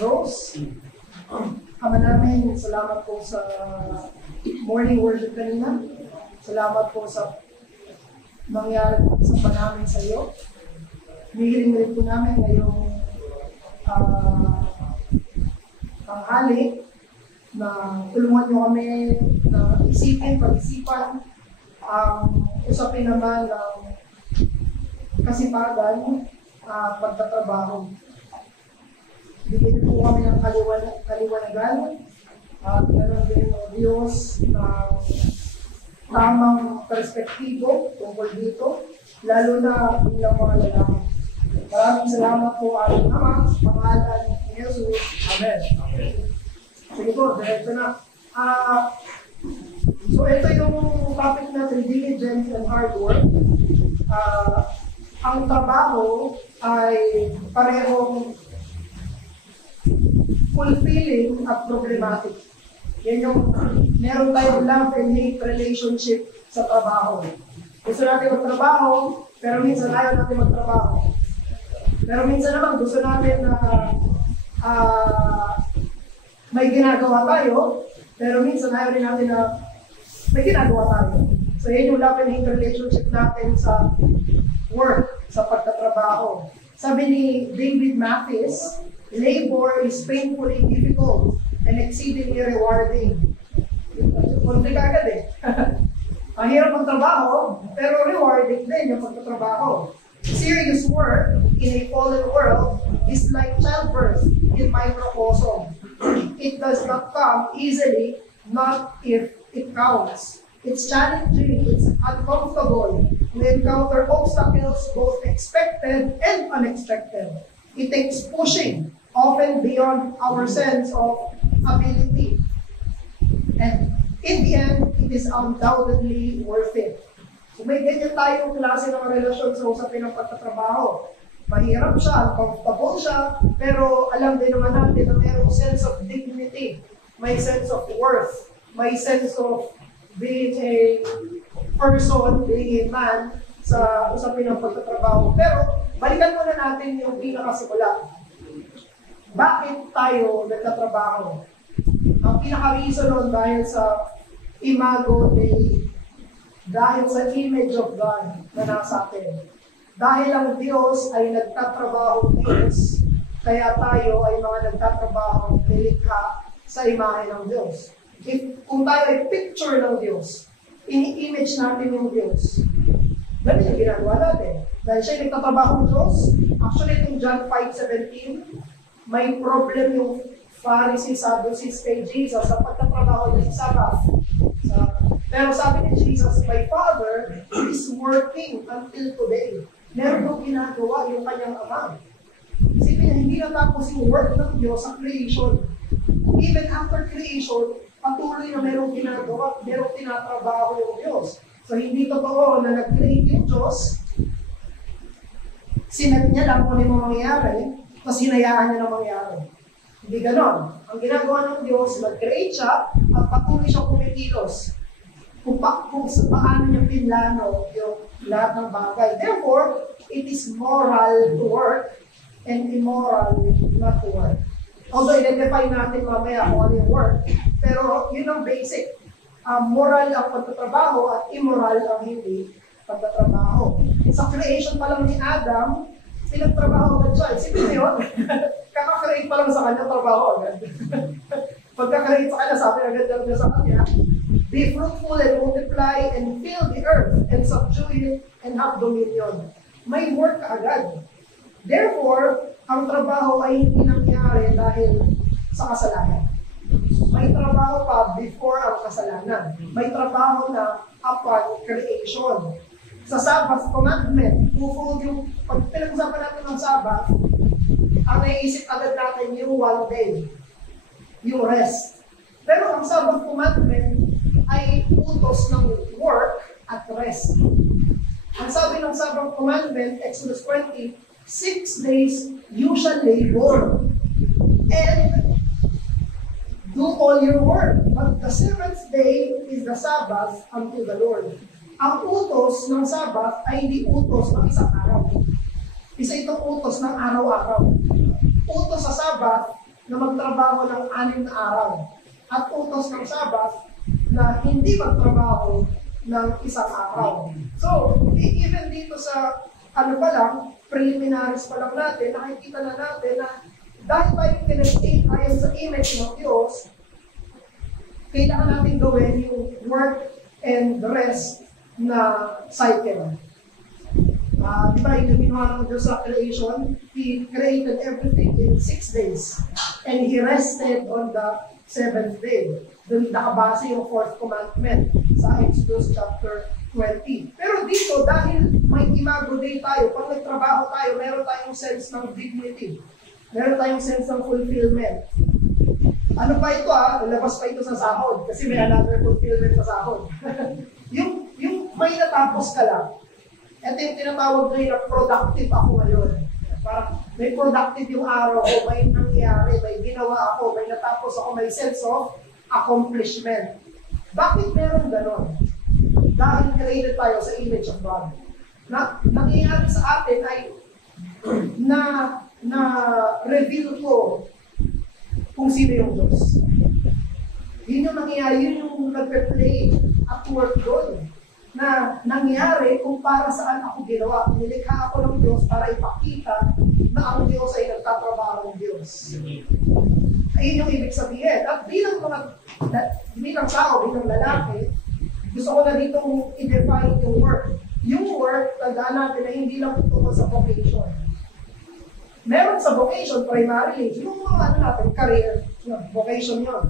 Rose. Ama namin, salamat po sa morning worship kanina. Salamat po sa nangyari sa namin sa iyo. Hihiling rin po namin ngayong tanghali na tulungan niyo kami na pag-isipan ang usapin naman ng kasipagan, pagtatrabaho. Bigyan po kami ng kaliwanagan at ganoon din o Diyos ng tamang perspektibo tungkol dito, lalo na bilang mga lalaki. Maraming salamat po ating Ama, sa pangalan ni Jesus. Amen. Sige po, diretso na. So ito yung topic natin, diligence and hard work. Ang trabaho ay parehong fulfilling at problematic. Yan yung meron tayong love and hate relationship sa trabaho. Gusto natin magtrabaho, pero minsan ayaw natin magtrabaho. Pero minsan naman gusto natin na may ginagawa tayo, pero minsan ayaw rin natin na may ginagawa tayo. So yan yung love and hate relationship natin sa work, sa pagtatrabaho. Sabi ni David Mathis, labor is painfully difficult and exceedingly rewarding. Konti ka agad eh. Ang hirap ng trabaho, pero rewarding din yung pagtatrabaho. Serious work in a fallen world is like childbirth in microcosm. It does not come easily, not if it counts. It's challenging, it's uncomfortable. We encounter obstacles, both expected and unexpected. It takes pushing, often beyond our sense of ability. And in the end, it is undoubtedly worth it. So may ganyan tayong klase ng relasyon sa usapin ng pagtatrabaho. Mahirap siya, uncomfortable siya, pero alam din naman natin na mayroong sense of dignity, may sense of worth, may sense of being a person, being a man sa usapin ng pagtatrabaho. Pero balikan muna natin yung pinakasimula. Bakit tayo nagtatrabaho? Ang pinaka-reason nun dahil sa imago Dei, dahil sa image of God na nasa atin. Dahil ang Diyos ay nagtatrabaho Diyos, kaya tayo ay mga nagtatrabaho nilikha sa imahe ng Diyos. Kung tayo ay picture ng Diyos, ini-image natin yung Diyos. Ganun yung ginagawa natin. Dahil siya yung nagtatrabaho ng Diyos. Actually, itong John 5:17, may problem yung Pharisees, Sadducees kay Jesus sa pagtatrabaho niya sa Sabbath. Pero sabi ni Jesus, my Father is working until today. Meron yung ginagawa yung kanyang Ama. Isipin niya, hindi natapos yung work ng Diyos sa creation. Even after creation, patuloy na merong ginagawa, merong tinatrabaho yung Diyos. So hindi totoo na nag-create yung Diyos, sinat niya lang kung ano yung mangyayari, tapos hinayaan niya na mangyayari. Hindi ganon. Ang ginagawa ng Diyos, nag-create siya, at patuloy siya kumikilos. Kung paano niya pinlano yung lahat ng bagay. Therefore, it is moral to work and immoral not to work. Although identify natin mamaya kung ano yung work, pero yun ang basic. Moral ang pagtatrabaho at immoral ang hindi pagtatrabaho. Sa creation pa lang ni Adam, pinagtrabaho agad siya. Isipin mo yun? Kaka-create pa lang sa kanya, trabaho agad. Pagka-create sa kanya, sabi agad lang sa kanya, be fruitful and multiply and fill the earth and subdue it and have dominion. May work agad. Therefore, ang trabaho ay hindi nangyari dahil sa kasalanan. May trabaho pa before ang kasalanan. May trabaho na upon creation. Sa Sabbath commandment, twofold yung, pag pinag-usapan natin ng Sabbath, ang naiisip agad natin yung one day, yung rest. Pero ang Sabbath commandment ay utos ng work at rest. Ang sabi ng Sabbath commandment, Exodus 20, 6 days you shall labor and do all your work. But the seventh day is the Sabbath unto the Lord. Ang utos ng Sabbath ay hindi utos ng isang araw. Isa itong utos ng araw-araw. Utos sa Sabbath na magtrabaho ng 6 na araw. At utos ng Sabat na hindi magtrabaho ng 1 araw. So, even dito sa ano pa lang, preliminaries pa lang natin, nakikita na natin na dahil tayo kinag-create ayon sa image ng Diyos, kailangan natin gawin yung work and the rest na cycle. Di ba, yung ginawa ng Diyos sa creation, He created everything in 6 days. And He rested on the 7th day. Doon nakabase yung 4th commandment sa Exodus chapter 20. Pero dito, dahil may imago day tayo, pag nagtrabaho tayo, meron tayong sense ng dignity. Meron tayong sense ng fulfillment. Ano pa ito Lalabas pa ito sa sahod kasi may another fulfillment sa sahod. yung may natapos ka lang. Ito yung tinatawag ngayon na productive ako ngayon. Parang may productive yung araw ko, may nangyari, may ginawa ako, may natapos ako, may sense of accomplishment. Bakit meron ganon? Dahil created tayo sa image of God. Nangyayari sa atin ay na-reveal ko kung sino yung Diyos. Yun yung nangyayari, yun yung nagpe-play at work doon. Na nangyari kung para saan ako ginawa. Nilikha ako ng Diyos para ipakita na ang Diyos ay nagtatrabaho ng Diyos. Ayun yung ibig sabihin. At bilang tao, bilang lalaki, gusto ko na ditong i-define yung work. Yung work, tandaan natin na hindi lang tungkol sa vocation. Meron sa vocation, primarily, yung mga career, vocation yun.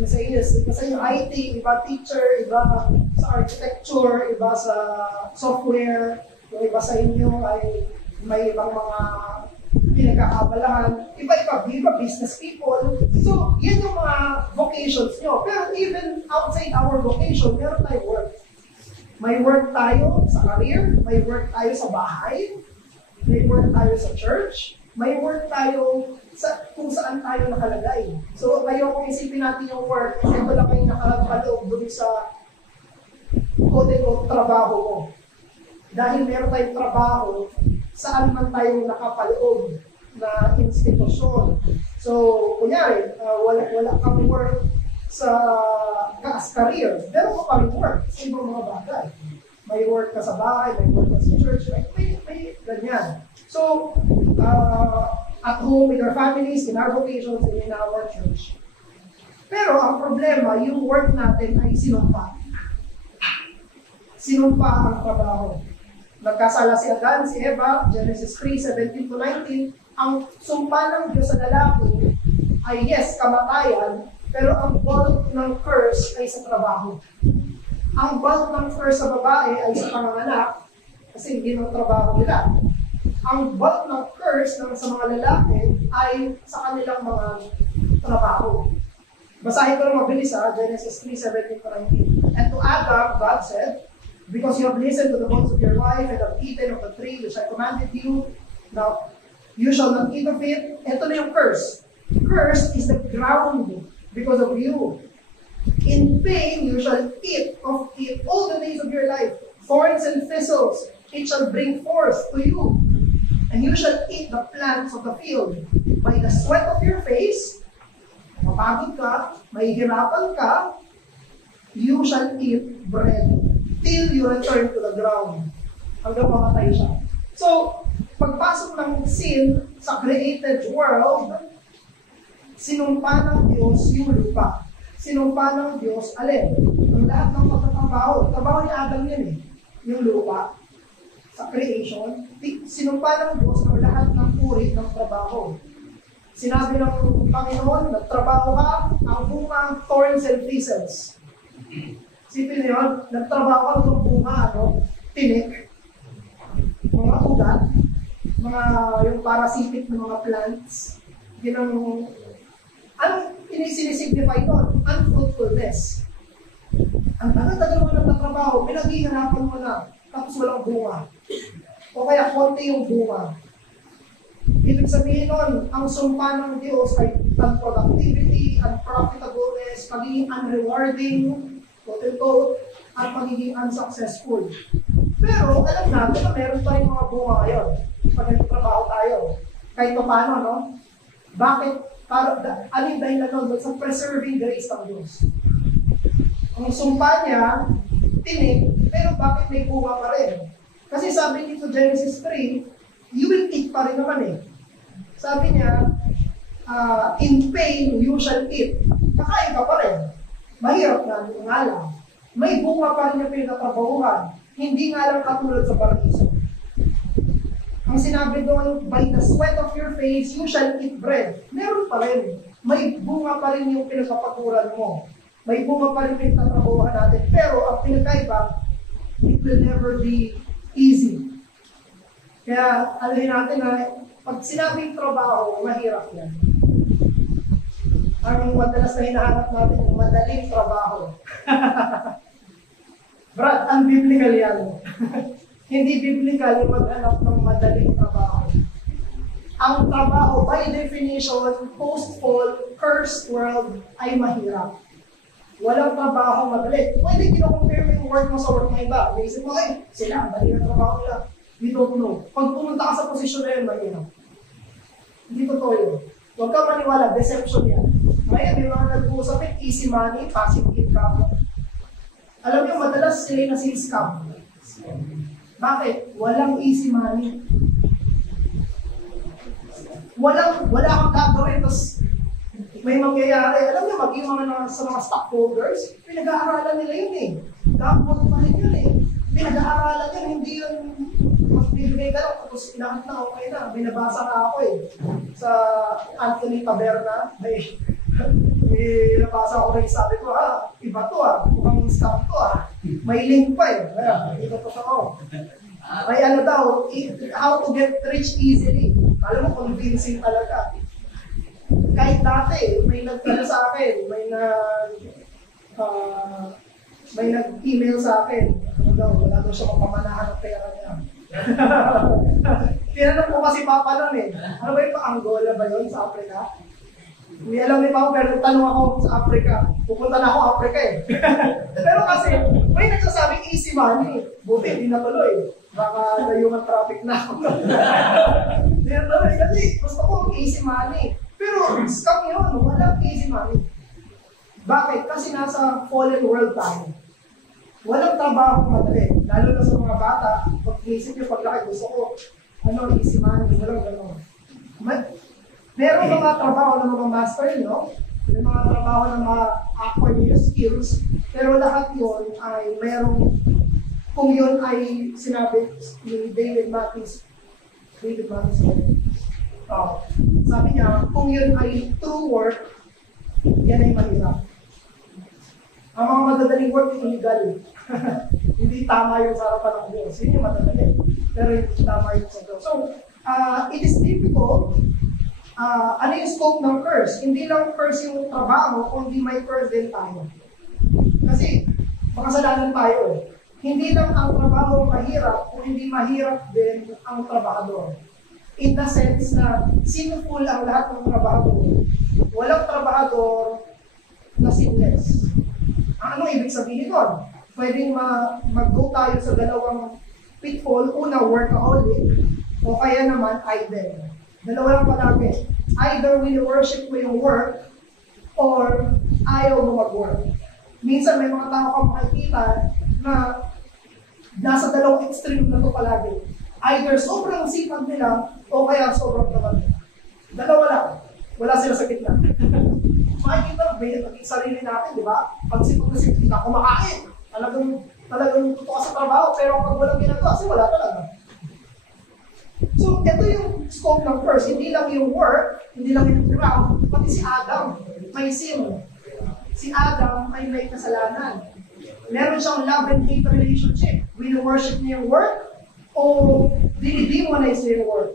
Sa inyo, IT, iba teacher, iba sa architecture, iba sa software, yung iba sa inyo ay may ibang mga pinagkakabalahan, iba business people. So, yan yung mga vocations nyo. Pero even outside our vocation, meron tayong work. May work tayo sa career, may work tayo sa bahay, may work tayo sa church, may work tayo kung saan tayo nakalagay. So, ngayon kung isipin natin yung work, ito lang kayo nakapaloob doon sa quote-unquote trabaho mo. Dahil meron tayong trabaho, saan man tayo nakapaloob na institusyon. So, kunyari, wala kang work sa career, pero mo pa rin work sa ibang mga bagay. May work ka sa bahay, may work ka sa church, may ganyan. So, at home with our families, in our vocations, and in our church. Pero ang problema, yung work natin ay sinumpa. Sinumpa ang trabaho. Nagkasala si Adan, si Eva, Genesis 3:17-19. Ang sumpa ng Diyos sa lalaki ay yes, kamatayan, pero ang bulk ng curse ay sa trabaho. Ang bulk ng curse sa babae ay sa panganganak, kasi hindi ng trabaho nila. Ang bulk ng curse sa mga lalaki ay sa kanilang mga trabaho. Basahin ko lang mabilis Genesis 3:17-19. And to Adam, God said, because you have listened to the voice of your wife and have eaten of the tree which I commanded you, now you shall not eat of it. Ito na yung curse. Curse is the ground because of you. In pain you shall eat of it all the days of your life. Thorns and thistles it shall bring forth to you. And you shall eat the plants of the field. By the sweat of your face, mapagod ka, mahihirapan ka, you shall eat bread till you return to the ground. Hanggang mamatay siya. So, pagpasok ng sin sa created world, sinumpa ng Diyos yung lupa. Sinumpa ng Diyos, alin? Ang lahat ng pagtatrabaho. Trabaho ni Adam yan yung lupa. Sa creation, sinumpa ng Diyos ang lahat ng uri ng trabaho. Sinabi ng Panginoon, nagtrabaho ka, ang bunga, thorns and thistles. Sipin niyo yun, nagtrabaho ka ng bunga, tinik, mga ugat, yung parasitic ng mga plants, yun anong sinisignify doon? Unfruitfulness. Ang tagal-tagal mo nagtatrabaho, pinaghihirapan mo na, tapos walang bunga. O kaya konti yung bunga. Ibig sabihin nun, ang sumpa ng Diyos ay unproductivity, unprofitableness, pagiging unrewarding, quote-unquote, at pagiging unsuccessful. Pero alam natin na meron pa rin mga bunga ngayon. Pag nagtatrabaho tayo, kahit pa paano, Bakit Ano yung dahilan nun? Sa preserving grace ng Diyos. Ang sumpa niya, tinik, pero bakit may bunga pa rin? Kasi sabi dito Genesis 3, you will eat pa rin naman eh. Sabi niya, in pain you shall eat. Kakain ka pa rin. Mahirap na nga lang. May bunga pa rin yung pinatabahuhan. Hindi nga lang katulad sa paraiso. Ang sinabi doon, by the sweat of your face, you shall eat bread. Meron pa rin. May bunga pa rin yung pinagpapaguran mo. May bunga pa rin yung pinagtatrabahuhan natin. Pero ang pinagkaiba, it will never be easy. Kaya alahin natin na pag sinabing trabaho, mahirap yan. Ang madalas na hinahanap natin yung madaling trabaho. Brad, unbiblical yan. Hindi biblical yung maghanap ng madaling trabaho. Ang trabaho, by definition, post-fall, cursed world, ay mahirap. Walang trabaho madali. Pwede kino-compare mo yung work mo sa work na iba. Naisip mo, sila, ang dali ng trabaho nila. We don't know. Pag pumunta ka sa posisyon na yun, mahirap. Hindi totoo yun. Huwag ka maniwala, deception yan. Ngayon, may mga nag-uusapin, easy money, passive income. Alam niyo, madalas sila na scam. Bakit? Walang easy money. Wala kang gagawin, tapos may mangyayari. Alam niyo, maging sa mga stockholders, pinag-aaralan nila yun eh. Gagawin pa rin yun eh. Pinag-aaralan yun, hindi yun magbibigay ka lang, tapos lahat na okay na. Binabasa ka ako eh. Sa Anthony Taberna, may nabasa ko rin, sabi ko, iba to mukhang scam to May link pa eh. Hindi ko totoo. May ano daw, how to get rich easily. Alam mo, convincing talaga. Kahit dati, may nagtala sa akin, may nag-email sa akin. Ano daw, wala daw siya mapamanahan ng pera niya. Tinanong ko kasi papa nun eh. Ano ba yung pa-Angola ba yun sa Africa? Hindi alam ni Pao, pero tanong ako sa Africa. Pupunta na ako Africa eh. Pero kasi, may nagsasabing easy money. Buti, hindi natuloy. Baka layungan traffic na ako. Hindi natuloy. Kasi gusto ko easy money. Pero scam yun, walang easy money. Bakit? Kasi nasa fallen world tayo. Walang trabaho madali. Lalo na sa mga bata, pag-isip nyo paglaki, gusto ko, easy money, walang gano'n. Meron mga trabaho ng mga master, May mga trabaho ng mga acquired skills, pero lahat yun ay merong, kung yun ay sinabi ni David Mathis, sabi niya, kung yun ay true work, yan ay mahirap. Ang mga madadaling work, illegal. Hindi tama yung sa harapan ng Diyos. Yun yung madadali. Pero hindi tama yung sa Diyos. So, it is difficult. Ano yung scope ng curse? Hindi lang curse yung trabaho, kundi may curse din tayo. Kasi, makasalanan tayo eh. Hindi lang ang trabaho mahirap, kung hindi mahirap din ang trabahador. In the sense na sinful ang lahat ng trabahador. Walang trabahador na sinless. Ano ibig sabihin nun? Pwedeng mag-go tayo sa dalawang pitfall. Una, workaholic, o kaya naman idle. Dalawa lang palagi. Either worship mo yung work, or ayaw mo mag-work. Minsan may mga tao kang makikita na nasa dalawang extreme na ito palagi. Either sobrang sipag nila, o kaya sobrang tamad nila. Dalawa lang. Wala sila sa gitna. Makikita, may sarili natin, di ba? Pag sipag na kumakain, talagang totoo sa trabaho, pero pag walang ginagawa, kasi wala talaga. So, ito yung scope ng curse. Hindi lang yung work, hindi lang yung ground, pati si Adam, may sin. Si Adam ay may kasalanan. Meron siyang love and hate relationship. Wino-worship niya yung work, o dinidemonize niya yung work.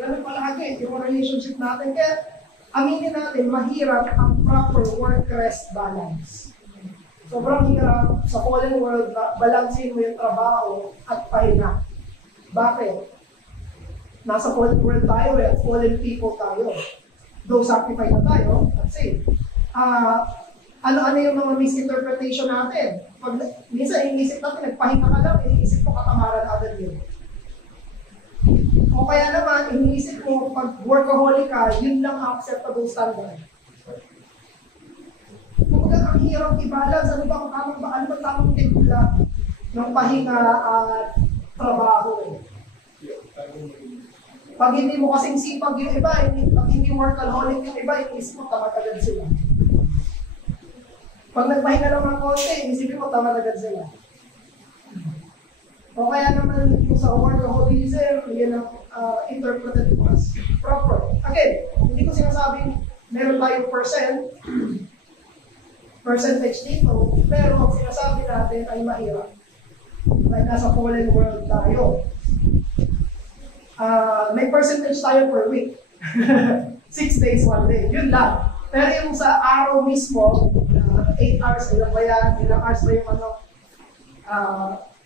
Ganun palagi yung relationship natin. Kaya, aminin natin, mahirap ang proper work-rest balance. Sobrang hirap sa fallen world, balansin mo yung trabaho at pahinga. Bakit? Nasa fallen world tayo at fallen people tayo. Though sacrifice na tayo, let's say, ano-ano yung mga misinterpretation natin. Pag minsan, inisip natin, nagpahinga ka lang, inisip ko katamaran agad yun. O O kaya naman, iniisip mo, pag workaholic ka, yun lang ang acceptable standard. Kung ang hirap i-balance, ano ba tamang timpla ng pahinga at trabaho? Pag hindi mo kasing sipag yung iba, pag hindi workaholic yung iba, iniisip mo, tamad agad sila. Pag nagpahinga lang ng konti, isipin mo, tamad agad sila. O kaya naman yung sa workaholism, yan ang interpreted as proper. Again, hindi ko sinasabing meron tayong percentage dito, pero ang sinasabi natin ay mahirap. Like nasa fallen world tayo. May percentage tayo per week. 6 days, 1 day. Yun lang. Pero yung sa araw mismo, 8 hours, ilang ba yan? Ilang hours ba yung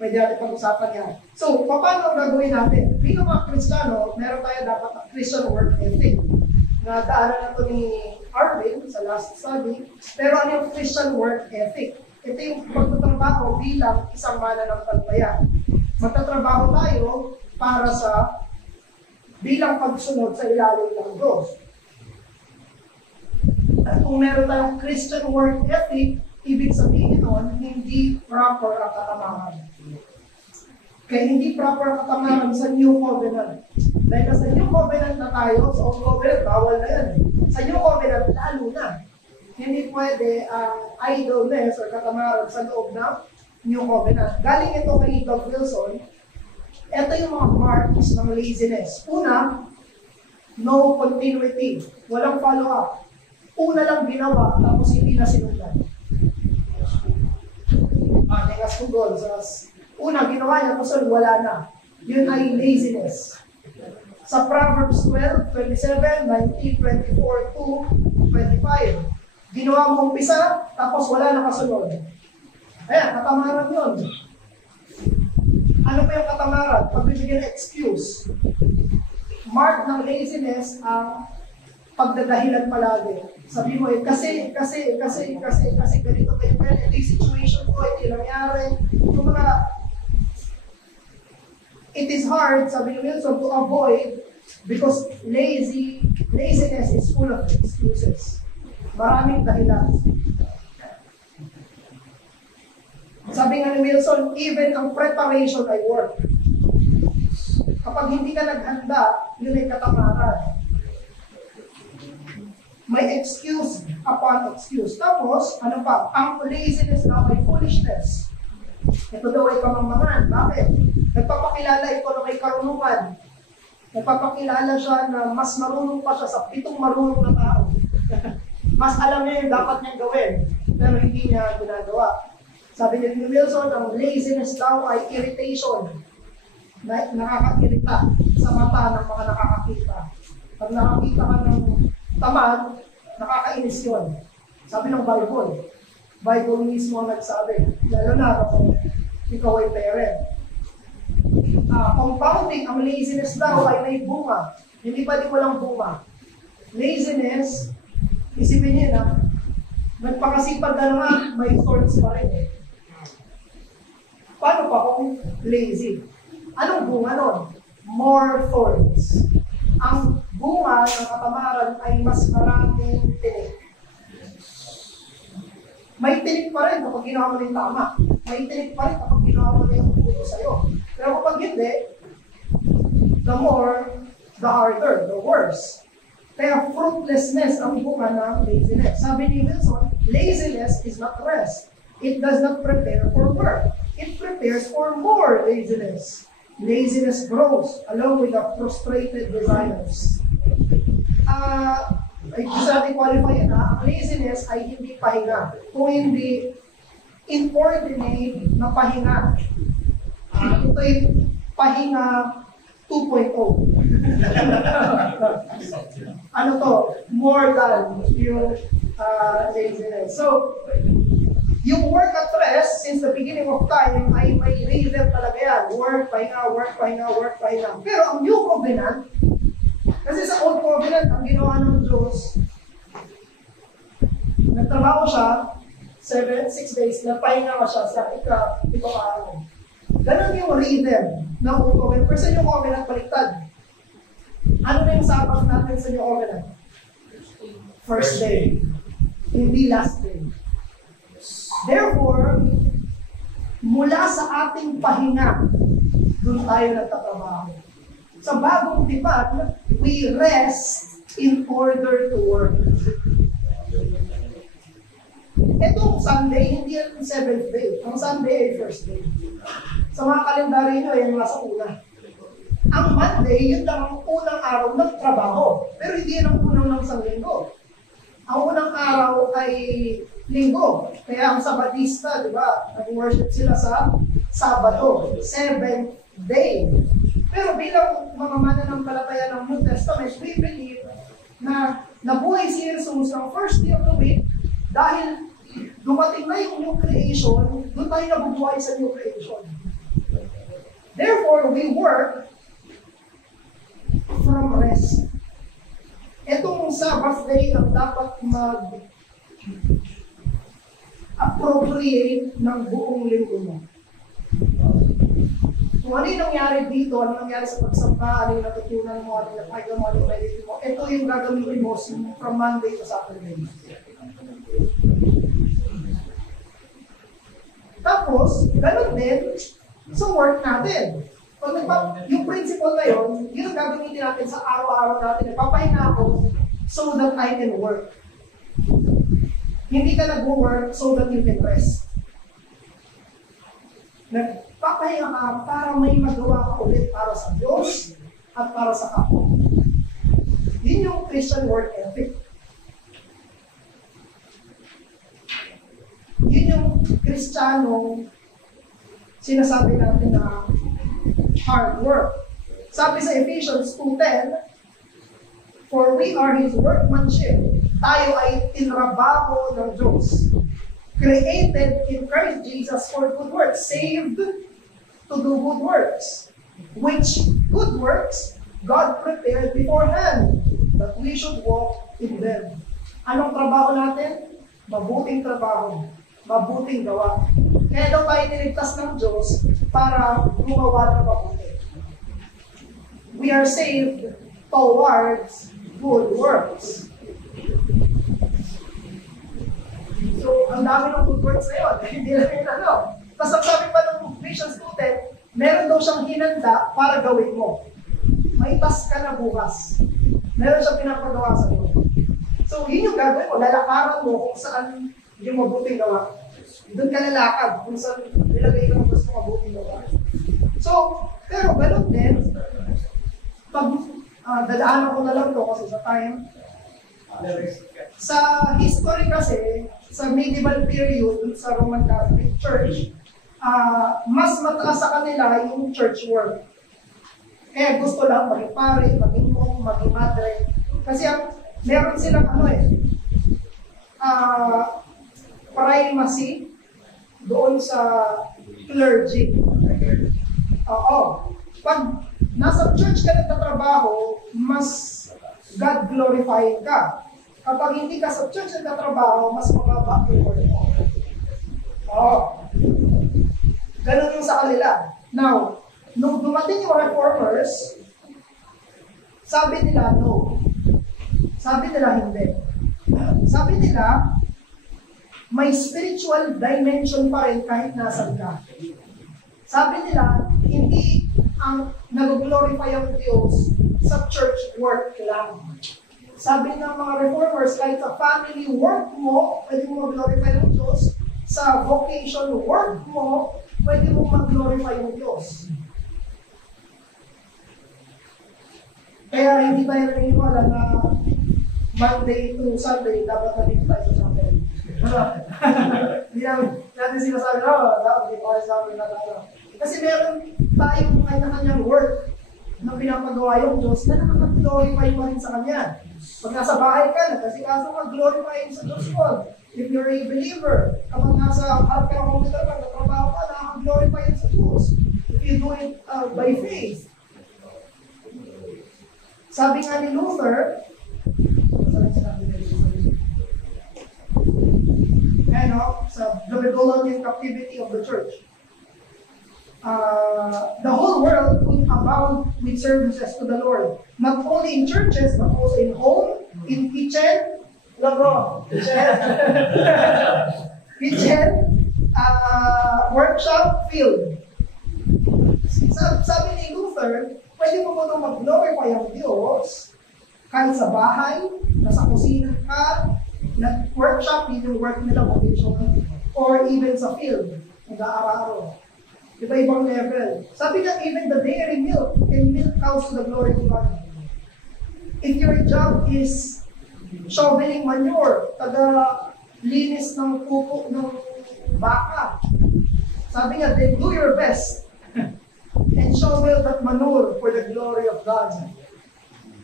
pwede natin pag-usapan yan. So, paano ang gagawin natin? Bilang mga Kristiyano, meron tayo dapat ang Christian work ethic. Na daanan na ito ni Arvin sa last study. Pero ano yung Christian work ethic? Ito yung pagtatrabaho bilang isang mananampalataya. Magtatrabaho tayo para sa bilang pagsunod sa ilalim ng Diyos. At kung meron tayong Christian work ethic, ibig sabihin nun, hindi proper ang katamaran. Kaya hindi proper ang katamaran sa New Covenant. Dahil sa New Covenant na tayo, sa Old Covenant, bawal na yan. Sa New Covenant, lalo na. Hindi pwede ang idleness or katamaran sa loob ng New Covenant. Galing ito kay Doug Wilson, ito yung mga marks ng laziness. Una, no continuity. Walang follow-up. Una lang ginawa, tapos hindi na sinundan. Negas kong goal. Una, ginawa niya, tapos wala na. Yun ay laziness. Sa Proverbs 12, 27, 19, 24, 2, 25. Ginawa mo umpisa, tapos wala na kasunod. Ayan, katamaran yun. Ano pa yung katamaran? Pagbibigyan ng excuse. Mark ng laziness ang pagdadahilan palagi. Sabi mo kasi ganito kayo, ito yung situation ko, ito yung nangyari. It is hard, sabi ni Wilson, to avoid because laziness is full of excuses. Maraming dahilan. Sabi nga ni Wilson, even ang preparation ay work. Kapag hindi ka naghanda, yun ay katamaran. May excuse upon excuse. Tapos, ano pa? Ang laziness daw ay foolishness. Ito daw ay kamangmangan. Bakit? Nagpapakilala ito na may karunungan. Nagpapakilala siya na mas marunong pa siya sa 7 marunong na tao. Mas alam niya yung dapat niyang gawin, pero hindi niya ginagawa. Sabi ni Wilson, ang laziness daw ay irritation. Nakaka-irita sa mata ng mga nakakakita. Pag nakakita ka ng tamad, nakakainis yun. Sabi ng Bible mismo ang nagsabi, lalo na kung ikaw ay parent. Compounding, ang laziness daw ay may bunga. Hindi pa din walang bunga. Laziness, isipin niyo na, nagpakasipag ka naman, may thorns pa rin. Paano pa kung lazy? Anong bunga nun? More thorns. Ang bunga ng katamaran ay mas maraming tinik. May tinik pa rin kapag ginawa mo ng tama. May tinik pa rin kapag ginawa mo ng puto sa'yo. Pero kapag hindi, the more, the harder, the worse. Kaya fruitlessness ang bunga ng laziness. Sabi ni Wilson, laziness is not rest. It does not prepare for work. It prepares for more laziness. Laziness grows along with the frustrated desires. Ay gusto natin qualify yun ha, ang laziness ay hindi pahinga. Kung hindi inordinate na pahinga. Ito ay pahinga 2.0. Ano to? More than yung laziness. So, yung work at rest, since the beginning of time, ay may rhythm talaga yan. Work, pahinga, work, pahinga, work, pahinga. Pero ang New Covenant, kasi sa Old Covenant, ang ginawa ng Diyos, nagtrabaho siya, 6 days, napahinga siya sa ikaw araw. Ganon yung rhythm ng Old Covenant. Pero sa New Covenant, baliktad. Ano na yung Sabbath natin sa New Covenant? First day. Hindi last day. Therefore, mula sa ating pahinga, doon tayo nagtatrabaho. Sa bagong tipan, we rest in order to work. Itong Sunday, hindi yan 7th day. Ang Sunday ay first day. Sa mga kalendaryo nyo, yan nasa una. Ang Monday, yun lang ang unang araw ng trabaho. Pero hindi yan ang unang ng isang linggo. Ang unang araw ay linggo. Kaya ang Sabadista, di ba, nag-worship sila sa Sabado, 7th day. Pero bilang mga mananampalataya ng New Testament, we believe na nabuhay si Jesus ng first day of the week dahil dumating na yung new creation, doon tayo nabubuhay sa new creation. Therefore, we work from rest. Itong Sabbath day ang dapat mag-appropriate ng buong linggo mo. Kung ano yung nangyari dito, ano nangyari sa pagsamba, ano yung natutunan mo, ano yung napagay mo, ano yung meditate mo, ito yung gagamitin mo from Monday to Saturday. Tapos, ganun din sa work natin. Pag yung principle na yun, yun ang gagamitin natin sa araw-araw natin. Nagpapahinga ako so that I can work. Hindi ka nag-work so that you can rest. Nagpapahinga ka para may magawa ka ulit para sa Diyos at para sa kapwa. Yun yung Christian work ethic. Yun yung Kristiyanong sinasabi natin na hard work. Sabi sa Ephesians 2:10, for we are His workmanship. Tayo ay tinrabaho ng Diyos. Created in Christ Jesus for good works. Saved to do good works. Which good works God prepared beforehand that we should walk in them. Anong trabaho natin? Mabuting trabaho. Mabuting gawa. Kaya daw tayo niligtas ng Diyos para gumawa ng mabuti. We are saved towards good works. So, ang dami ng good works na yun. Hindi lang yun ano. Tapos ang sabi pa ng Ephesians 2:10, meron daw siyang hinanda para gawin mo. May task ka na bukas. Meron siyang pinapagawa sa iyo. So, yun yung gagawin mo. Lalakaran mo kung saan yung mabuting gawa. Doon ka lalakad kung saan nilagay ka ng gusto mabuting gawa. So, pero ganun din, pag dadaanan ko na lang to kasi sa time, sa history kasi, sa medieval period, sa Roman Catholic Church, mas mataas sa kanila yung church work. Kaya gusto lang maging pare, maging mong, maging madre. Kasi meron silang primacy doon sa clergy. Oo. Pag nasa church ka nagtatrabaho, mas God-glorifying ka. Kapag hindi ka sa church nagtatrabaho, mas mababa yung work mo. Oo. Ganun yung sa kanila. Now, nung dumating yung reformers, sabi nila no. Sabi nila hindi. Sabi nila, may spiritual dimension pa rin kahit nasan ka. Sabi nila, hindi ang nag-glorify ang Diyos sa church work lang. Sabi ng mga reformers, kahit sa family work mo, pwede mo mag-glorify ang Diyos. Sa vocation work mo, pwede mo mag-glorify ang Diyos. Kaya hindi tayo naniniwala na Monday to Sunday, dapat nandito tayo sa Sunday. Hindi natin sinasabi na, dapat hindi tayo sa Sunday na tayo. Kasi meron tayong kanya-kanyang work na pinapagawa yung Diyos na nakaka-glorify pa rin sa Kanya. Pag nasa bahay ka, nagkasikaso ka, glorify sa Diyos mo. If you're a believer, kapag nasa harap ka ng computer ka, nagtrabaho ka, nakaka-glorify sa Diyos. If you do it by faith. Sabi nga ni Luther, sa Babylonian captivity of the church. the whole world would abound with services to the Lord. Not only in churches, but also in home, in kitchen, kitchen, workshop, field. Sabi ni Luther, pwede mo ba itong mag-glorify ang Diyos kahit sa bahay, nasa kusina ka, workshop, yun yung work nila, vocational, or even sa field, nag-aararo. Iba-ibang level. Sabi niya, even the dairy milk can milk cows to the glory of God. If your job is shoveling manure, taga-linis ng pupo ng baka, sabi niya, then do your best and shovel that manure for the glory of God.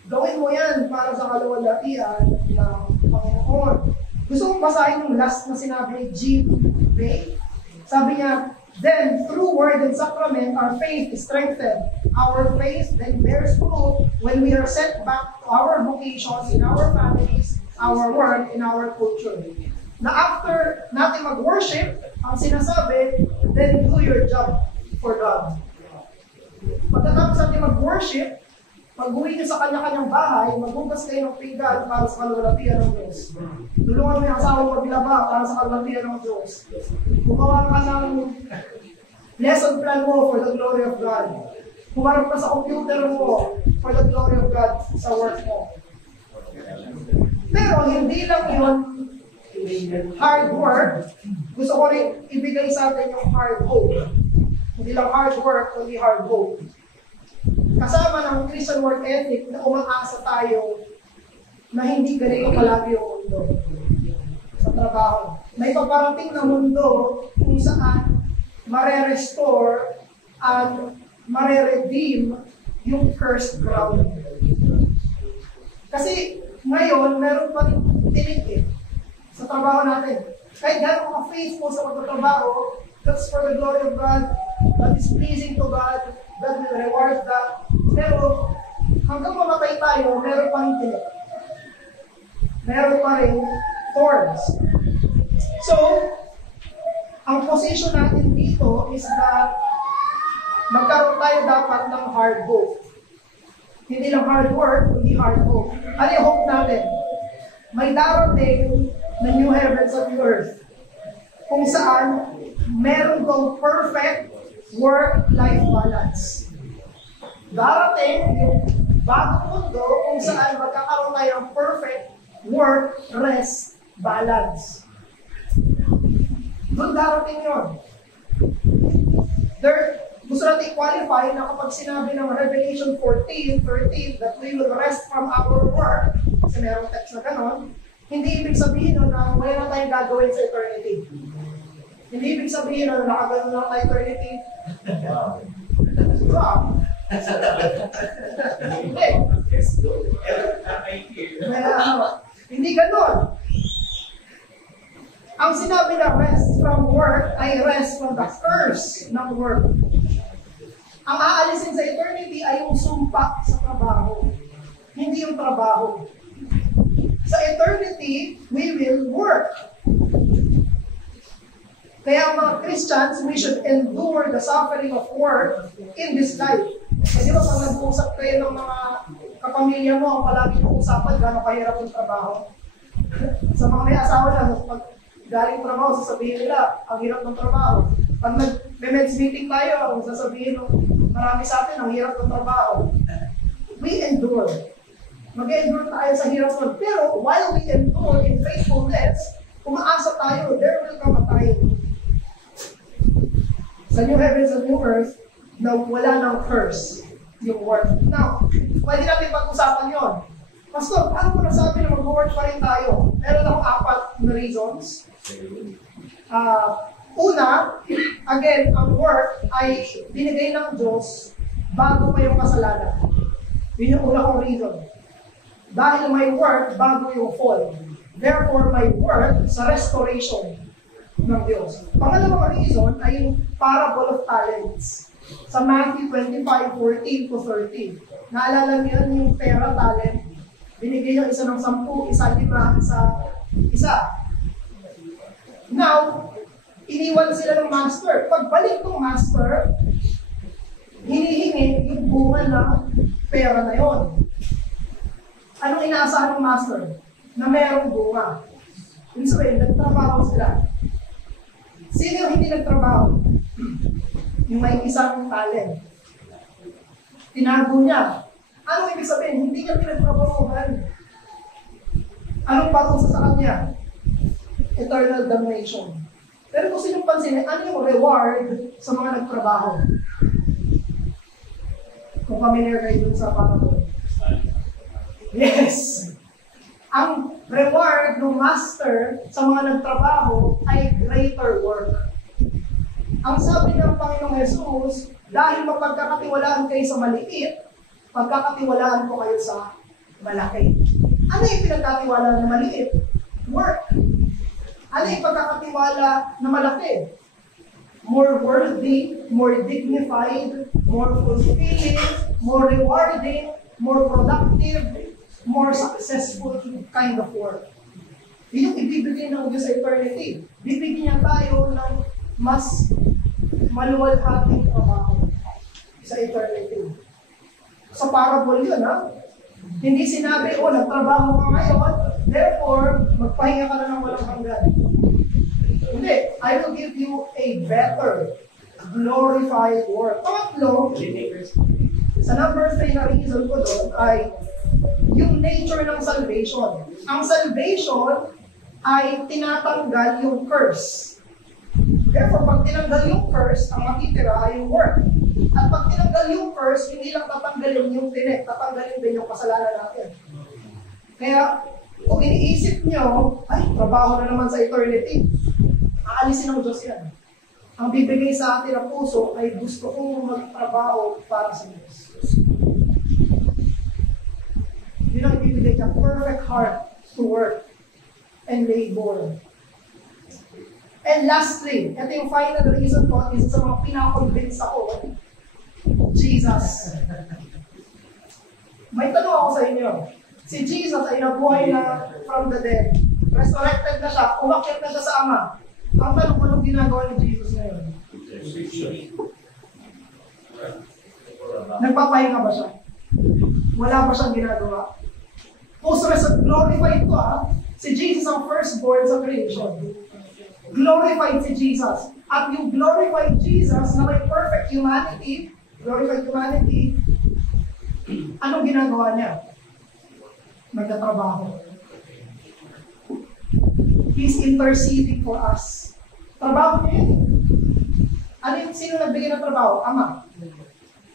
Gawin mo yan para sa kaluwalhatian ng Panginoon. Gusto kong basahin yung last na sinabi ni G. Bay. Sabi niya, then through word and sacrament, our faith is strengthened. Our faith then bears fruit when we are sent back to our vocations, in our families, our work, in our culture. Na after natin mag-worship, ang sinasabi, then do your job for God. Pagkatapos natin mag-worship, pag-uwi niyo sa kanya-kanyang bahay, maghugas kayo ng pinggan para sa kaluwalhatian ng Diyos. Tulungan mo yung asawa maglaba para sa kaluwalhatian ng Diyos. Gumawa ka ng lesson plan mo for the glory of God. Humarap ka sa computer mo for the glory of God sa work mo. Pero hindi lang yun hard work. Gusto ko rin ibigay sa atin yung hard hope. Hindi lang hard work, kundi hard hope. Kasama ng Christian work ethic na umaasa tayo na hindi ganito palagi yung mundo sa trabaho. May paparating na mundo kung saan mare-restore at mare-redeem yung cursed ground. Kasi ngayon, meron pa rin tinig sa trabaho natin. Kahit gano'n ka-faithful sa pagtatrabaho, that's for the glory of God, that is pleasing to God, God will reward that. Pero hanggang mamatay tayo, meron pa rin tinig. Meron pa rin thorns. So, ang position natin dito is that magkaroon tayo dapat ng hard hope. Hindi lang hard work, kundi hard hope. Ano yung hope natin? May darating na new heavens and new earth kung saan meron kong perfect work-life balance. Darating yung bagong mundo kung saan magkakaroon tayo ng perfect work-rest balance. Doon darating yun. Gusto natin i-qualify na kapag sinabi ng Revelation 14:13 that we will rest from our work, kasi merong text na ganon, hindi ibig sabihin na wala na tayong gagawin sa eternity. Hindi ibig sabihin na nakagano'n lang tayo eternity. Wow. Hindi ganon. Ang sinabi na rest from work ay rest from the curse ng work. Ang aalisin sa eternity ay yung sumpa sa trabaho, hindi yung trabaho. Sa eternity, we will work. Kaya mga Christians, we should endure the suffering of work in this life. Kasi ba, pag nag-uusap kayo ng mga kapamilya mo, ang palagi mong usapan, gano'ng kahirap yung trabaho. Sa mga may asawa na, pag galing trabaho, sasabihin nila, ang hirap ng trabaho. Pag nag-men's meeting tayo, ang sasabihin ng marami sa atin, ang hirap ng trabaho. We endure. Mag-endure tayo sa hirap nun. Pero while we endure in faithfulness, umaasa tayo, there will come a time sa new heavens and new earth na wala ng curse yung work. Now, pwede natin pag-usapan yon. Pastor, paano mo nasabi na mag-work pa rin tayo? Meron akong 4 na reasons. Una, again, ang work ay binigay ng Diyos bago pa yung kasalanan. Yun yung una kong reason. Dahil may work bago yung fall. Therefore, may work sa restoration ng Diyos. Pangalawang reason ay yung parable of talents. Sa Matthew 25:14-30. Naalala niyo yung pera talent. Binigay yung isa ng 10, isa 5, isa. Now, iniwan sila ng master. Pagbalik ng master, hinihingi yung bunga ng pera na yon. Anong inaasahan ng master? Na merong bunga. Ibig sabihin, nagtrabaho sila. Sino yung hindi nagtrabaho? Yung may isang talent. Tinago niya. Ano ibig sabihin? Hindi niya pinagtrabahuhan. Anong patunsa sa kanya? Eternal damnation. Pero kung sinyong pansinin, ano yung reward sa mga nagtrabaho? Kung familiar kayo dun sa parable. Yes! Ang reward ng master sa mga nagtrabaho ay greater work. Ang sabi ng Panginoong Jesus, dahil mapagkakatiwalaan kayo sa maliit, pagkakatiwalaan ko kayo sa malaki. Ano yung pinagkatiwala na maliit? Work. Ano yung pagkakatiwala na malaki? More worthy, more dignified, more fulfilling, more rewarding, more productive, more successful kind of work. Yun yung ibibigay ng Diyos sa eternity. Bibigyan niya tayo ng mas maluwalhating trabaho sa eternity. Sa parable yun, ha? Hindi sinabi, nagtrabaho ka ngayon, therefore, magpahinga ka na ng walang hanggan. Hindi. I will give you a better, glorified work. Pangatlo, sa number 3 na reason ko doon ay yung nature ng salvation. Ang salvation ay tinatanggal yung curse. Therefore, pag tinanggal yung curse, ang matitira ay yung work. At pag tinanggal yung curse, hindi lang tatanggalin yung tinik, tatanggalin din yung kasalanan natin. Kaya, kung iniisip nyo, ay, trabaho na naman sa eternity, aalisin ng Diyos yan. Ang bibigay sa atin ng puso ay gusto kong magtrabaho para sa Diyos. Yun ang ibibigay niya, perfect heart to work and labor. And lastly, ito yung final reason ko, isa sa mga pinakonvince ako, Jesus. May tanong ako sa inyo. Si Jesus ay nabuhay na from the dead. Resurrected na siya, umakyat na siya sa Ama. Ang tanong, anong ginagawa ni Jesus ngayon? Nagpapahinga ba siya? Wala pa siyang ginagawa. Post-glorified ko si Jesus ang firstborn sa creation. Glorified si Jesus. At yung glorified Jesus na may perfect humanity, glorified humanity, anong ginagawa niya? Nagtatrabaho. He's interceding for us. Trabaho niya yun. Ano yung sino nagbigay ng trabaho? Ama.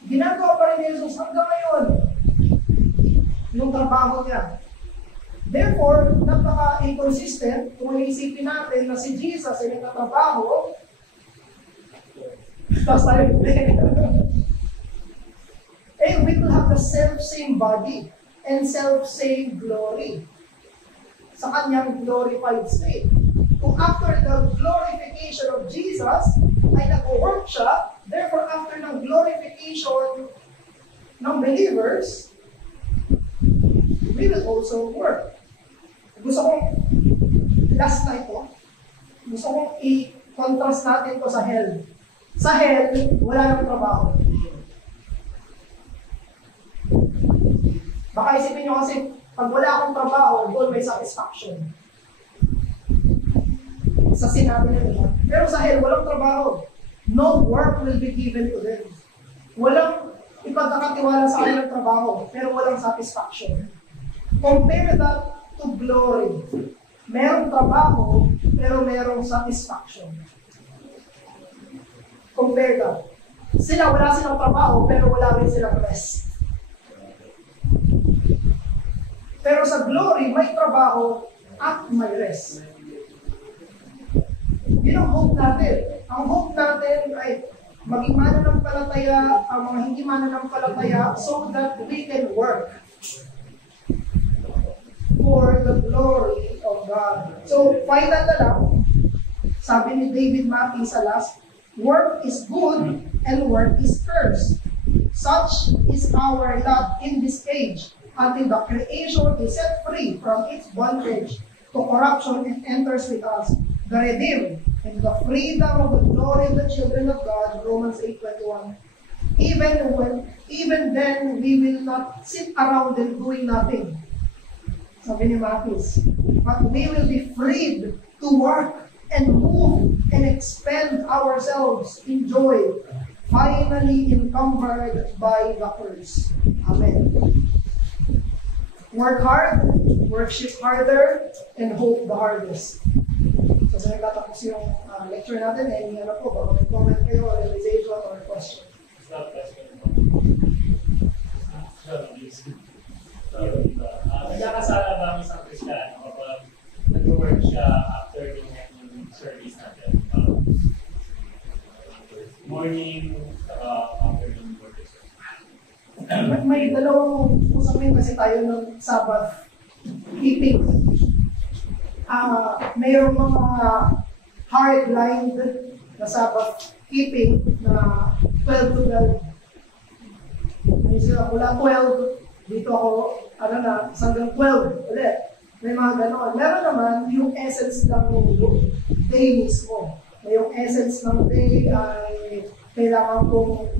Ginagawa pa rin ni Jesus hanggang ngayon. Yung trabaho niya. Therefore, napaka-inconsistent kung iisipin natin na si Jesus ay nagtatrabaho, tapos tayo we will have the self-same body and self-same glory sa kanyang glorified state. Kung after the glorification of Jesus ay nag-work siya, therefore after ng glorification ng believers, we will also work. Gusto kong, last night po, gusto kong i-contrast natin ko sa hell. Sa hell, wala nang trabaho. Baka isipin nyo kasi, pag wala akong trabaho, doon may satisfaction. Sa sinabi nila. Pero sa hell, walang trabaho. No work will be given to them. Walang ipagkakatiwala sa kanilang trabaho, pero walang satisfaction. Compare that to glory. Merong trabaho, pero merong satisfaction. Compare that. Wala silang trabaho, pero wala rin silang rest. Pero sa glory, may trabaho at may rest. Yun ang hope natin. Ang hope natin ay maging mananampalataya, ang mga hindi mananampalataya, so that we can work for the glory of God. So, final na lang, sabi ni David Matthew sa last, work is good and work is cursed. Such is our lot in this age, until the creation is set free from its bondage to corruption and enters with us, the redeemed, and the freedom of the glory of the children of God, Romans 8:21. Even then, we will not sit around and doing nothing. Sabi ni Matthews. But we will be freed to work and move and expend ourselves in joy, finally encumbered by the curse. Amen. Work hard, worship harder, and hope the hardest. So, nagtatapos yung lecture natin. Any po, baka may comment kayo, realization, or question. Nagkakasala ba ang isang Kristiyano kapag nag-work siya after yung service natin? Morning, afternoon work. May dalawang usapin kasi tayo ng Sabbath keeping. Mayroong mga hard-lined na Sabbath keeping na 12 to 12. May sila mula 12, dito ako, hanggang 12 ulit. May mga ganoon. Meron naman yung essence ng day mismo. Yung essence ng day ay kailangan kong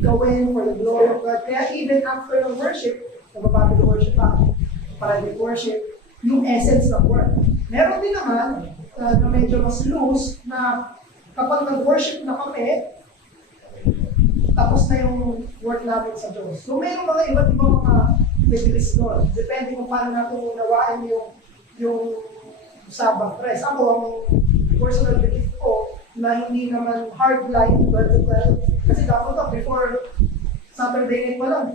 gawin for the glory of God. Kaya even after ng worship, nagpa-public worship pa, private worship, yung essence ng work. Meron din naman na medyo mas loose na kapag nag-worship na kami, tapos na yung work natin sa Diyos. So mayroong mga iba't ibang mga medilis doon. Depende kung paano natin unawain yung Sabbath rest. Ako, ang personal belief ko na hindi naman hard line, kasi dapat to before Saturday night pa lang.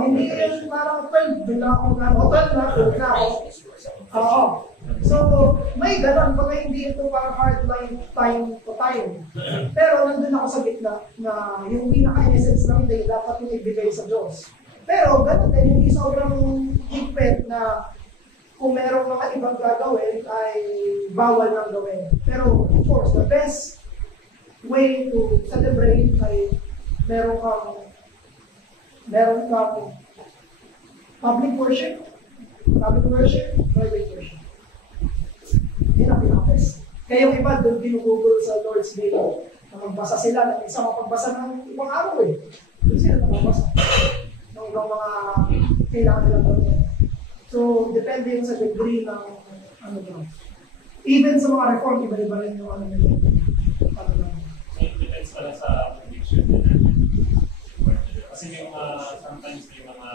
Hindi yun parang 12, doon na ako doon na ako. So, may ganon, pag hindi ito parang hard line time to time. Pero nandun ako sa gitna na yung pinaka-essence ng day dapat yung ibigay sa Diyos. Pero ganon din, hindi sobrang higpit na kung merong mga ibang gagawin ay bawal nang gawin. Pero of course, the best way to celebrate ay meron kang public worship, private worship. Yan ang pinaka-best. Kaya yung iba doon ginugugol sa Lord's Day na magbasa sila ng isang mapagbasa ng ibang araw eh. Doon sila magbasa ng ibang mga kailangan nilang gawin. So, depende yun sa degree ng even sa mga reform, iba-iba rin yung nila. So, it depends pala sa conviction din natin. Kasi yung sometimes may mga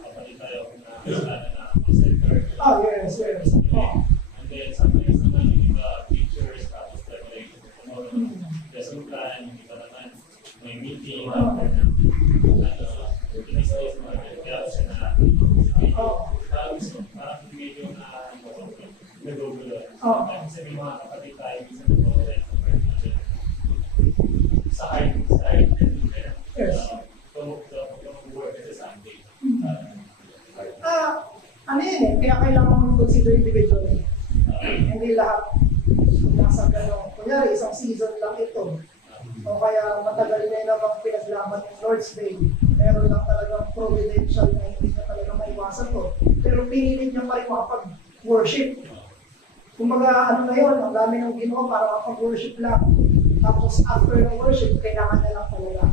kapatid tayo na kasalanan na center. Yes. And then sometimes naman yung iba pictures, tapos preparation for tomorrow. Lesson plan, yung iba naman may meeting, inis-inis mga nag-caption na parang medyo na nagugulo. Sometimes may mga kapatid tayo minsan nagugulo sa hard. Yes. Don't work as a Sunday. Kaya kailangan mong consider individually. Hindi lahat nasa gano'n. Kunyari, isang season lang ito. O kaya matagal na namang pinaglaban ng Lord's Day. Pero lang talagang providential na hindi na talaga maiwasan to. Pero pinilit niya pa rin makapag-worship. Kumbaga, na yun, ang dami ng ginawa para makapag-worship lang. Tapos after ng worship, kailangan na lang talaga.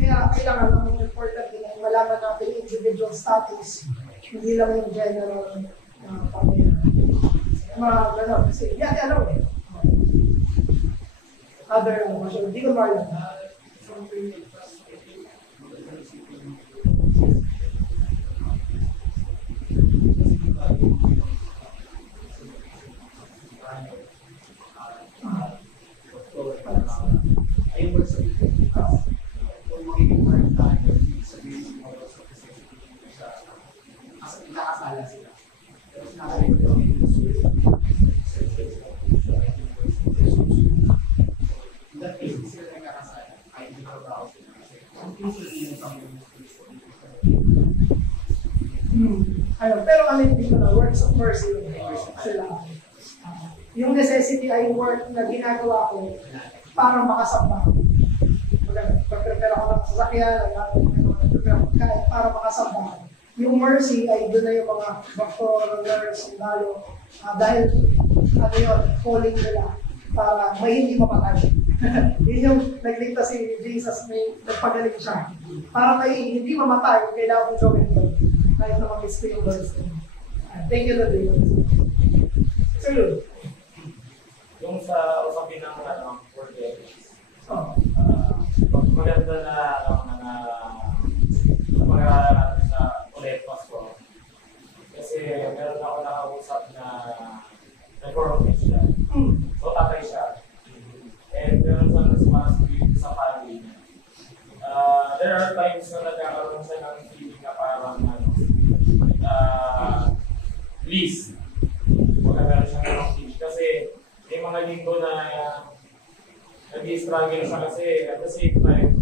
Kaya kailangan lang yung important din ay malaman natin yung individual status. Hindi lang yung general pamilya. Mga gano'n. Kasi, other, hindi ko marla. Ayun ba sa kung magiging part tayo, sabihin mo sa nakasala sila. Pero sinasabi ko yung that case, sila na nakasala. Ay, hindi ko tao sila. Ang piso din yung Pero hindi ko na works of mercy sila. Yung necessity ay work na ginagawa ko para makasamba. Pag-prepare ako ng sasakyan, para makasamba. Yung mercy ay doon na yung mga doctor, nurse, lalo. Dahil, calling nila para may hindi mapatay. Yun yung nagligtas si Jesus, may nagpagaling siya. Para kayo hindi mamatay, kailangan kong gawin yun. Kahit na mag-miss ko yung Lord's name. Thank you, Lord. Sir Lord. Yung sa usapin ng forgiveness, Oh. maganda na pag-aaralan natin sa ulit Pasko. Kasi meron ako nakausap na reform Christian. So tatay siya. And meron siyang responsibility sa family niya. There are times na nagkakaroon siya ng feeling na parang please, magkakaroon siya ng feeling. Kasi may mga linggo na nag-i-struggle siya kasi at the same time,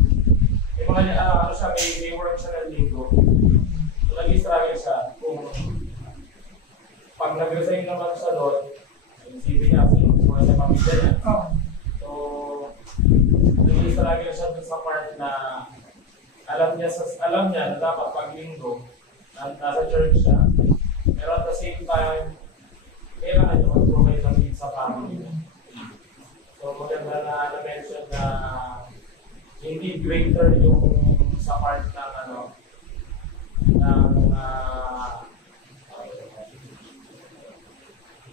may mga may work siya ng linggo. So nag-i-struggle siya kung pag nag-resign naman siya doon, isipin niya, sinusunod sa pamilya niya. So, nag-i-struggle siya dun sa part na alam niya na dapat pag linggo, nasa church siya. Pero at the same time, kailangan niya mag-provide ng needs sa family niya. So, maganda na na-mention na hindi greater yung sa part ng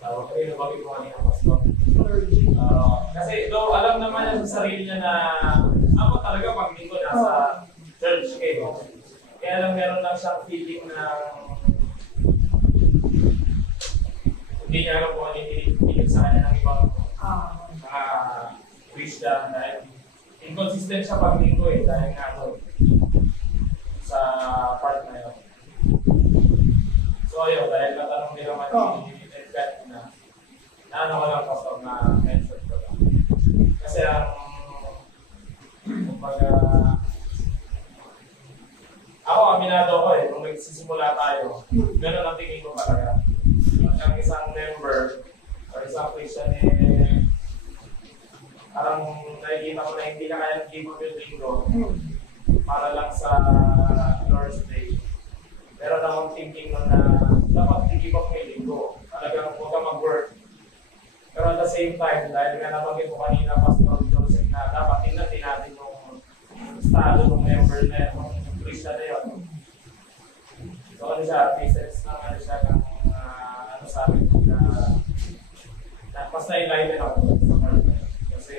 tawag kayo, bakit mo kanina Pasko? Kasi though alam naman niya sa sarili niya na ako talaga pag linggo nasa church kayo. Kaya lang meron lang siyang feeling na hindi niya alam kung ano yung sa kanya ng ibang mga Christian dahil inconsistent siya pag linggo dahil nga sa part na yun. So ayun, dahil natanong nila naman ni Edgat na ano ko lang pastor na mention ko lang. Kasi kumbaga ako aminado ko nung nagsisimula tayo, gano'n ang tingin ko talaga. Ang isang member or isang Christian parang nakikita ko na hindi na kaya nag-give up yung linggo para lang sa Lord's Day. Pero na akong thinking nun na dapat i-give up yung linggo. Talagang huwag ka mag-work. Pero at the same time, dahil nga nabanggit ko kanina, Pastor Joseph, na dapat tingnan natin yung estado ng member na yun, yung Christian na yun. So ano siya, pieces ng siya ng sabi ko na mas na-enlighten ako sa part na yun. Kasi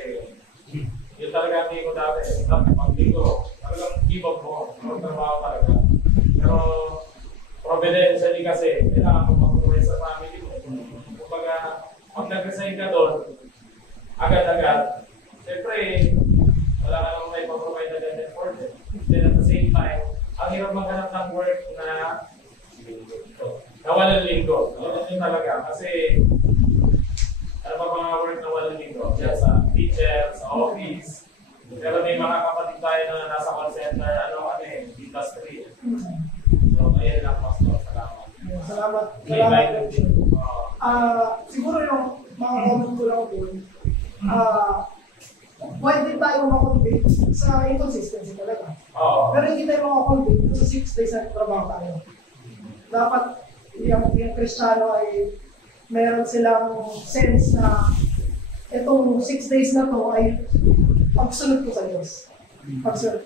yun talaga hindi ko dati. Pag linggo, talagang give up mo. Trabaho talaga. Pero providentially kasi, kailangan mo mag-provide sa family mo. Kumbaga, pag nag-resign ka doon, agad-agad, siyempre, wala ka naman may pag-provide agad for them. Then at the same time, ang hirap maghanap ng work na walang linggo. Yun din talaga. Kasi, ano ba mga work na walang linggo? Diyan sa teacher, sa office. Pero may mga kapatid tayo na nasa call center, industry. So, ayun lang, Pastor. Salamat. Salamat. Siguro yung mga comment ko lang din, pwede tayo makonvict sa inconsistency talaga. Pero hindi tayo makakonvict sa 6 days na trabaho tayo. Dapat yung Kristiyano ay meron silang sense na itong 6 days na to ay pagsunod ko sa Diyos. Pagsunod.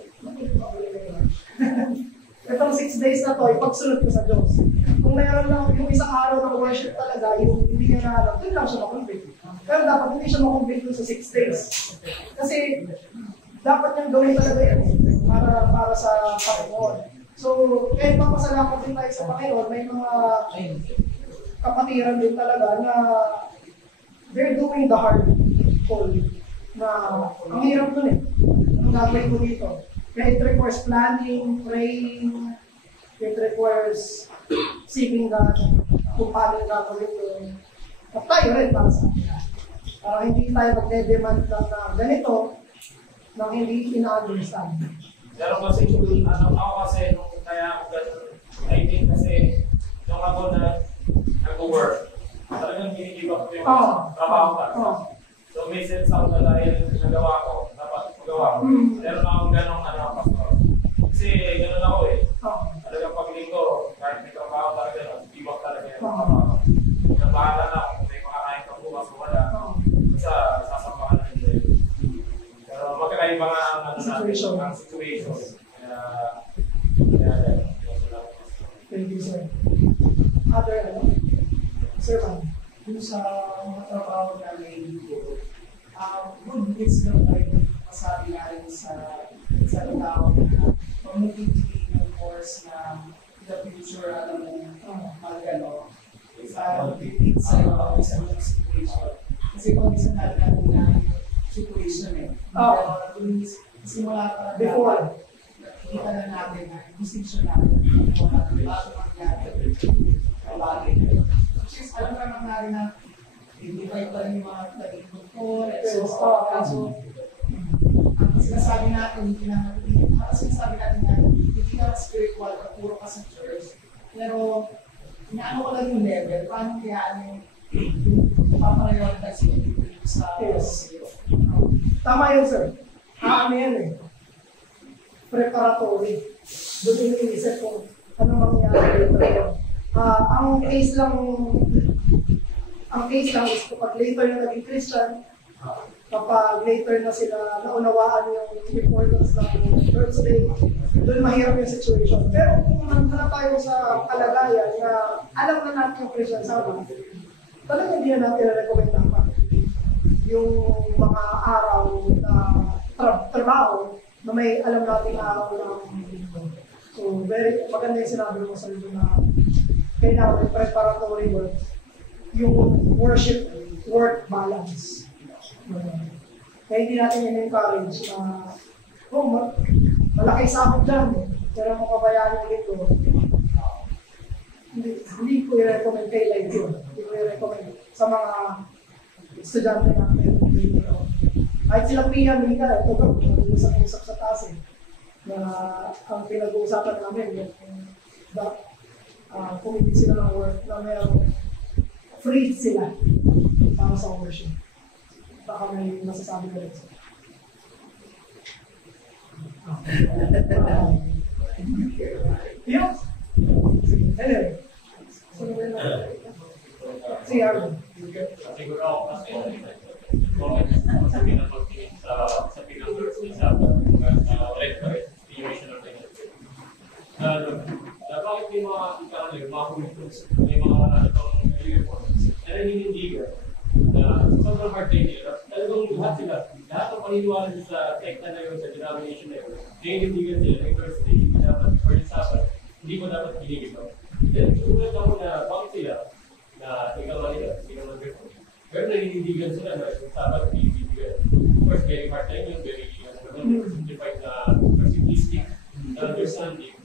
Itong 6 days na to ay pagsunod ko sa Diyos. Kung meron lang yung isang araw ng worship talaga, yung hindi niya na alam, doon lang siya makonvict. Pero dapat hindi siya makonvict sa 6 days. Kasi dapat niyang gawin talaga yan para sa Panginoon. So, kahit mapasalamat din tayo sa Panginoon, may mga kapatiran din talaga na they're doing the hard call na ang hirap nun Anong gagawin ko dito? Kaya it requires planning, praying, it requires seeking God kung paano yung gagawin ko. At tayo rin para sa akin. Para hindi tayo magde-demand lang na ganito nang hindi ina-understand. Pero kasi ako kasi nung kaya ako ganun, I think kasi nung ako na nag-work, talagang ginigib ako yung trabaho ka. So may sense ako na dahil nagawa ko, dapat magawa ko. Pero na akong ganong Pastor. Kasi ganun ako Talagang paglinggo, kahit may trabaho talaga, give up talaga yung trabaho. Nabahala na kung may makakain ka bukas o wala. Sa sasambahan na hindi. Iba-iba nga ang ano Situation. natin, ang situation. Kaya, Thank you, sir. Other, sir, ma'am, Kung sa mga trabaho namin dito, good needs na tayo masabi nga rin sa tao na pag-motivate ng course na in the future, alam mo, mag-ano, pipit sa isang situation. Kasi kung isang natin na yung situation dun simula pa Before. nakikita na natin na yung decision natin, bago mangyari, bagay. Since alam naman natin na hindi pa rin yung mga naging doktor, so ang sinasabi natin, sinasabi natin na hindi ka spiritual, puro ka sa church, pero inaano ko lang yung level, paano kaya yung papaprioritize sa Yes. Tama yun, sir. Ano yan eh. Preparatory. Doon yung iniisip ko ano mangyayari dito. Ang case lang is kapag later na naging Christian, kapag later na sila naunawaan yung importance ng birthday, doon mahirap yung situation. Pero kung nandun tayo sa kalagayan na alam na natin yung Christian sama, talagang hindi na natin recommend dapat yung mga araw na trabaho na may alam natin araw ng linggo. So, very maganda yung sinabi mo sa linggo na kailangan may preparatory work, yung worship-work balance. Kaya hindi natin in-encourage na malaki sahod dyan, pero mapabayaan yung linggo. Hindi ko i-recommend kay like yun. Hindi ko i-recommend sa mga estudyante natin. Kahit silang PME ka, ito ba, mag-usap-usap sa taas eh. Na ang pinag-uusapan namin, kung hindi sila ng work, na mayroong free sila para sa worship. Baka may masasabi na rin sila. Yun. Anyway. Si Arlen. Siguro ako kasi sa pinapagtingin sa pinag-nurse sa red estimation of bakit may mga mga commitments, may mga itong uniforms na naninindigan na sobrang hard day nila. Talagang lahat ng paniniwala sa tekta na yun, sa denomination na yun, naninindigan sila ng Thursday, dapat or yung Sabbath, hindi mo dapat hiligin ito. Then, sumunod ako na bakit sila na ikaw nila, hindi naman gano'n. Pero naninindigan sila na yung Sabbath hinihiligan. Of course, very hard time yun, very simplified na simplistic na understanding.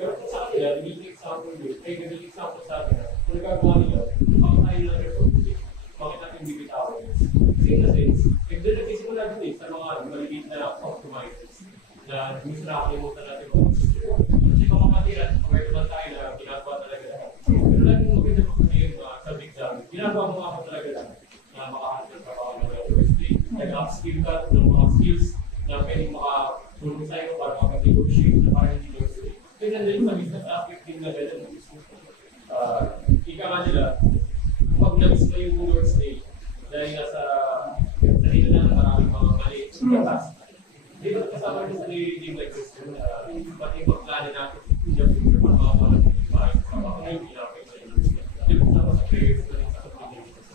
Pero kung sa kanila, nagiging example yun, ay nagiging example sa atin na kung nagagawa nila, bakit tayo na responsibility? Bakit natin bibitawan? Kasi in a sense, nagsisimula din eh sa mga maliit na optimizers na gusto na nakalimutan natin mga kasi mga kapatiran, kung naman tayo na ginagawa talaga lahat. Pero laging maganda ko na yung self-exam, ginagawa mo ako talaga lahat na makahandle ka mga university, nag-upskill ka ng mga skills na pwedeng makatulong sa'yo para makapag-negotiate na parang university. Kaya nandun sa business aspect din na gano'n. Ika nga nila, pag nabis mo yung university, dahil nasa dito na maraming mga mali sa task. Dito kasama rin sa nililibig like this, pati pagkanin natin yung future para mga bahay sa mga ngayon, ginapit sa university. Dito kasama sa careers na rin sa applications.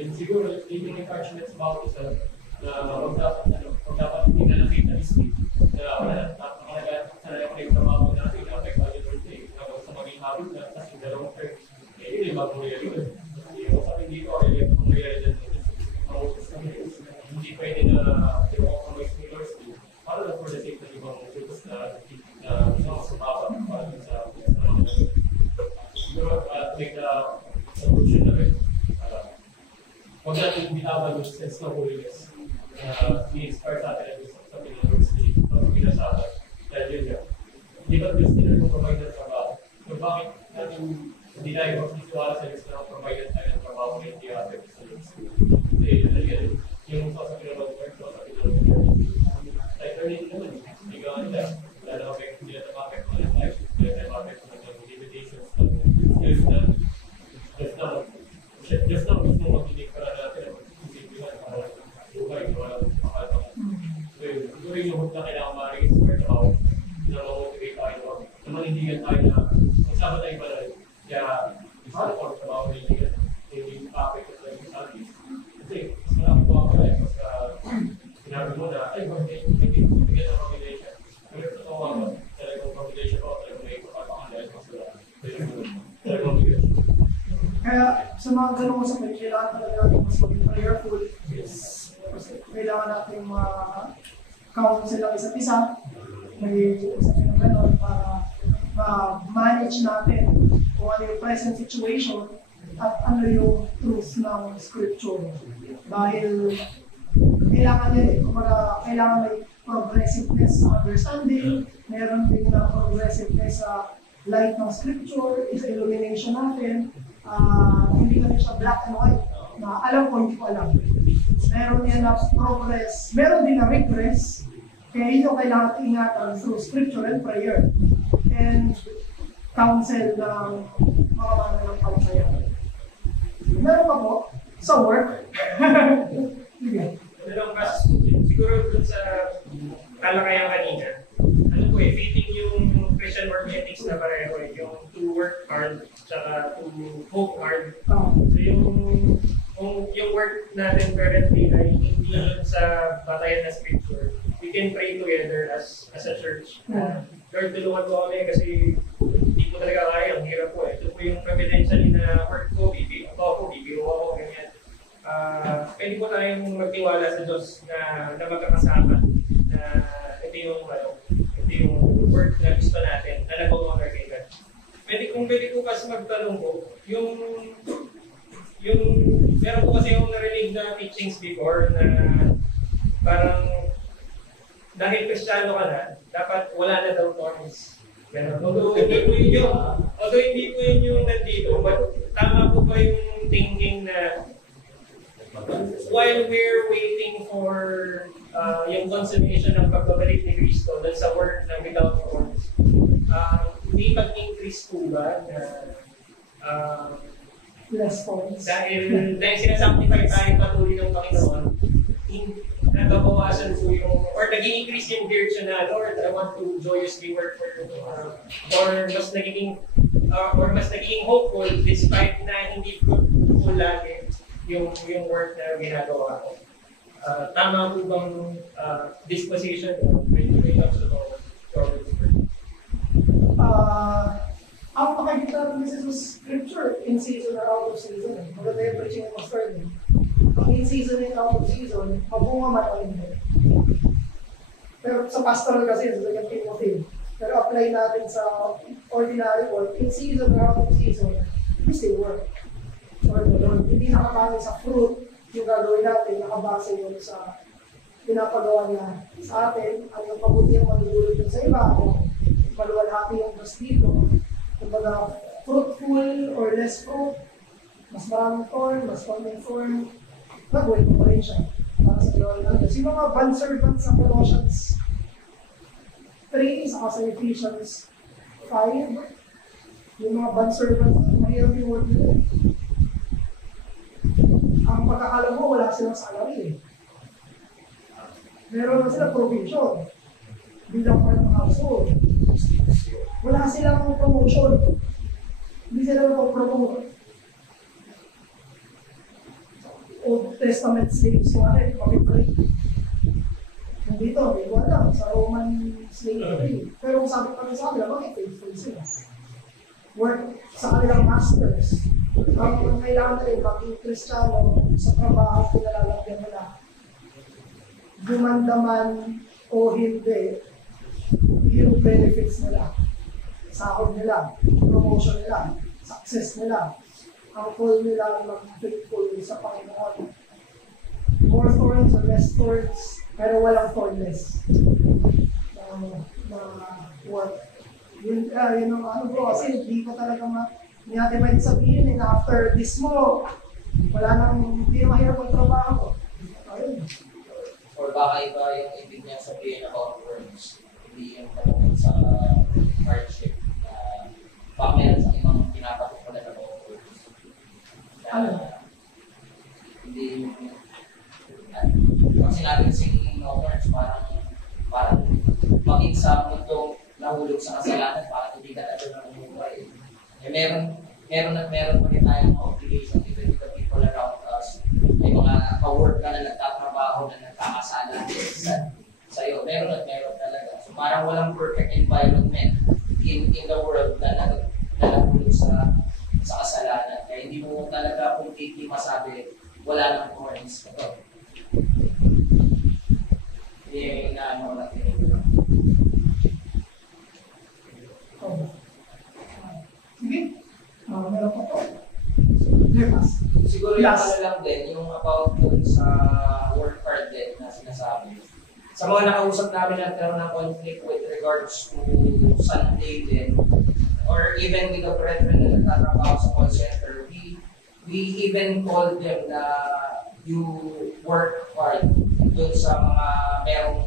And siguro, taking encouragements about isa na huwag dapat hindi na nakita history na napakalaga sa nalipag sa mga natin na affect ang university hanggang sa maging habit na kasi in the long term, yun yung bagong reality. Yung sabi dito, ay kung reality hindi pwede na i-compromise ng university para lang for the sake ng ibang purpose na mas sumapa para sa mga siguro make the solution na rin. Huwag natin bitawan yung sense ng holiness na i-inspire sa atin sa university o pinasabi. Dahil yun yan. Hindi ba Diyos provide ng trabaho? So bakit natin hindi tayo magsisiwala sa Diyos na provide tayo ng trabaho na hindi atin sa university? Kasi yung sa pinag-work ko sa pinag-work. Tayo earning naman. Hindi ka nila. Wala na mapek, hindi na mapek ko na tayo. Hindi na mapek ko na limitations ng skills na just na gusto mo mag-inig para natin. Hindi ka na buhay. Wala makakatawa. yung lubot na kailangan ma-inspire tao na ma-motivate tayo, na manindigan tayo na magsama tayo pala. Kaya, isa na po sa mga manindigan, hindi perfect sa tayo sa atin. Kasi, mas malaki po ako eh, mas sinabi mo na, ay, hindi bigyan ng combination. Pero totoo ako, talagang combination ko, talagang may ipapapakala mas talagang bigyan. Kaya sa mga ganun sa kailangan talaga natin mas maging prayerful. Kasi kailangan natin ma-counsel ang isa't isa. May usapin ng ganun para ma-manage natin kung ano yung present situation at ano yung truth ng scripture. Dahil kailangan din, kailangan may progressiveness sa understanding, meron din na progressiveness sa light ng scripture, sa illumination natin. Hindi kami siya black and white na alam ko, hindi ko alam. Meron din na progress, meron din na regress, kaya ito kailangan ingatan through scripture and prayer and counsel ng mga mananampalataya. Meron pa po sa work. Dalawang kas, siguro dun sa kalakayan kanina, ano po fitting yung Christian work ethics na pareho yung to work hard, tsaka to hope hard. So yung work natin currently ay hindi sa batayan na scripture. We can pray together as a church. Lord, tulungan mo kami kasi hindi ko talaga kaya, ang hirap po eh. Ito po yung providentially na work ko, bibiro ako, ganyan. Pwede po tayong magtiwala sa Diyos na magkakasama na ito yung work na gusto natin, na nag-honor kay God. Pwede po kasi magtanong ko, yung meron po kasi yung narinig na teachings before na parang dahil Kristiyano ka na, dapat wala na daw thorns. Although hindi po yun yung nandito, but tama po ba yung thinking na while we're waiting for yung consummation ng pagbabalik ni Cristo dun sa work na without thorns, hindi mag-increase po ba na Less thorns. dahil sinasanctify tayo patuloy ng Panginoon, nagbabawasan po yung, or nag-i-increase yung virtue na, Lord, I want to joyously work for you, or mas nagiging hopeful despite na hindi fruitful lagi yung work na ginagawa ko. Tama po bang disposition when it comes to God's work? Ang makikita natin sa scripture, in season or out of season. Maganda yung preaching ng Pastor din. In season and out of season, mabunga man o hindi. Pero sa pastoral kasi, sa 2 Timothy, pero apply natin sa ordinary work, in season or out of season, we still work. For the Lord, hindi nakabase sa fruit yung gagawin natin, nakabase yun sa pinapagawa niya sa atin, ang yung pabuti ang manululot sa iba, o maluwalhati yung Diyos dito. Kumbaga, fruitful or less fruit, mas maraming thorn, mas konting thorn, nag-wait mo pa rin siya para sa glory ng Diyos. Yung mga bondservants sa Colossians 3, saka sa Ephesians 5, yung mga bondservants, mahirap yung word nila. Ang pagkakala mo, wala silang salary eh. Meron na sila provision bilang part ng household. Wala silang promotion. Hindi sila promote. Old Testament slaves ko natin, pakipray. Dito, hindi ko alam, sa Roman slavery. Pero kung sabi pa sa kanila, bakit faithful sila? Work sa kanilang masters. Ang kailangan na rin, maging Kristiyano sa trabaho pinalalagyan nila. Dumandaman o hindi, yung benefits nila. Sahod nila, promotion nila, success nila, ang call nila mag-faithful sa Panginoon. More thorns or less thorns, pero walang thornless na work. Yun ang ano bro, kasi hindi ko talaga hindi natin may sabihin na after this mo, wala nang, hindi na mahirap ang trabaho. Ayun. Or baka iba yung ibig niya sabihin about words, hindi yung patungkol sa hardship na baka meron sa ibang pinapatukulan about words. Hindi yung pag sinabi kasing no words, parang din sa mundong nahulog sa kasalanan, para hindi ka na doon ang umuhay. Eh, meron pa rin tayong obligation even with the people around us. May mga ka-work ka na nagtatrabaho na nagkakasala sa'yo. Meron talaga. So parang walang perfect environment in the world na nahulog sa kasalanan. Kaya hindi mo talaga completely masabi wala nang thorns. Ito. Hindi na natin. Sige. Meron pa po. Yes. Siguro yung ano lang din, yung about dun sa work hard din na sinasabi. Sa mga nakausap namin na nagkaroon ng conflict with regards to Sunday din, or even with the brethren na nagtatrabaho sa call center, we even told them na you work hard dun sa mga merong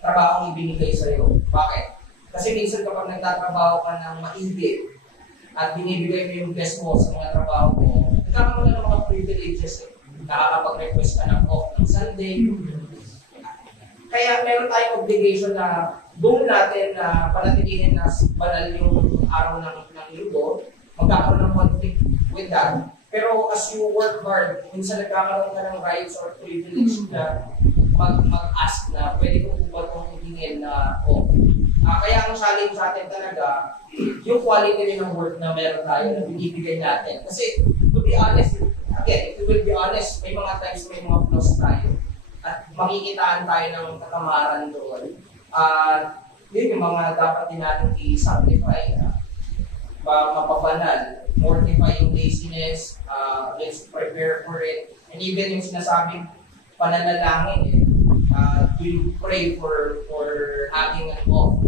trabahong ibinigay sa'yo. Bakit? Kasi minsan kapag nagtatrabaho ka ng maigi at binibigay mo yung best mo sa mga trabaho mo, nagkakaroon na ng mga privileges. Nakakapag-request ka ng off ng Sunday. Kaya meron tayong obligation na goal natin na panatilihin na banal yung araw ng linggo, magkakaroon ng conflict with that. Pero as you work hard, minsan nagkakaroon ka ng rights or privilege na mag-ask na pwede ko ba itong hingin na off. Kaya ang challenge sa atin talaga, yung quality rin ng work na meron tayo na binibigay natin. Kasi to be honest, again, if you will be honest, may mga times may mga flaws tayo. At makikitaan tayo ng katamaran doon. Yun yung mga dapat din natin i-sacrifice. Mapabanal, mortify yung laziness, let's prepare for it. And even yung sinasabing pananalangin, we pray for having an off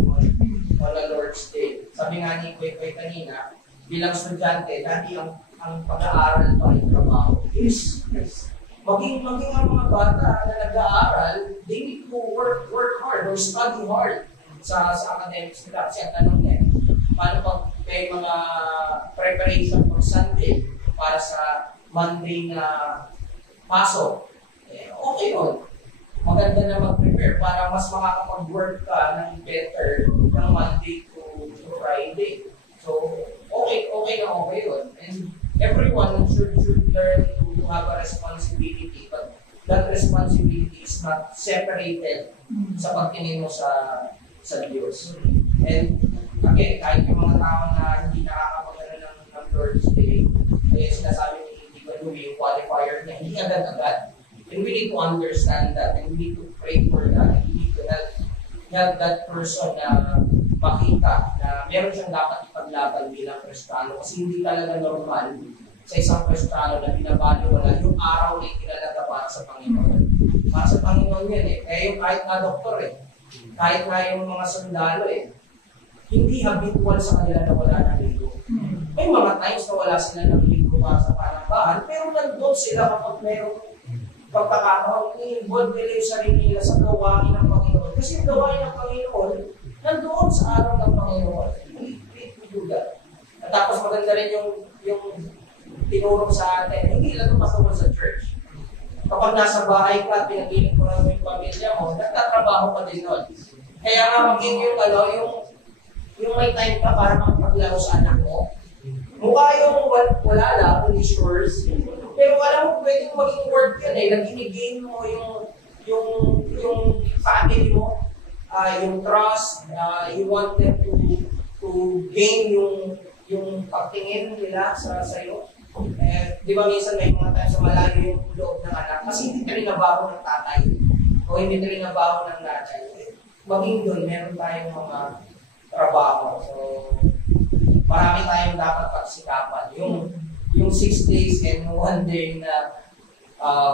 on the Lord's Day. Sabi nga ni Kuya kanina, bilang estudyante, dati ang pag-aaral pa rin trabaho is maging ang mga bata na nag-aaral, they need to work hard or study hard sa academics nila. Kasi ang tanong niya, paano pag may mga preparation for Sunday para sa Monday na pasok? Okay yun. Maganda na mag-prepare para mas makakapag-work ka ng better from Monday to Friday. So, okay yun. And everyone should learn to have a responsibility, but that responsibility is not separated sa pagtingin mo sa Diyos. And again, kahit yung mga tao na hindi nakakapagano ng Lord's Day, ay sinasabi ni yung qualifier na hindi agad-agad. And we need to understand that, and we need to pray for that, and we need to help that person na makita na meron siyang dapat ipaglaban bilang Kristiyano. Kasi hindi talaga normal sa isang Kristiyano na binabaliwala yung araw na ikinalaga para sa Panginoon. Para sa Panginoon yan eh. Kaya yung kahit nga doktor kahit nga yung mga sundalo hindi habitual sa kanila na wala ng linggo. May mga times na wala sila ng linggo para sa panambahan, pero nandun sila kapag mayroong pagkakataon, i-involve nila yung sarili nila sa gawain ng Panginoon. Kasi yung gawain ng Panginoon, nandoon sa araw ng Panginoon. We need to do that. At tapos maganda rin yung tinurong sa atin, hindi lang tumutungkol sa church. Kapag nasa bahay ka at pinagiling mo lang yung pamilya mo, nagtatrabaho ka din nun. Kaya nga maging yung may time ka para makapaglaro sa anak mo, mukha yung wala lang, hindi sure. Pero alam mo, pwedeng maging work yan nag-gain mo yung family mo, yung trust, you want them to gain yung pagtingin nila sa iyo. Di ba minsan may mga tayo sa malayo yung loob ng anak kasi hindi trinabaho ng tatay o hindi trinabaho ng nanay. Maging doon, meron tayong mga trabaho. So, marami tayong dapat pagsikapan. Yung 6 days and 1 day na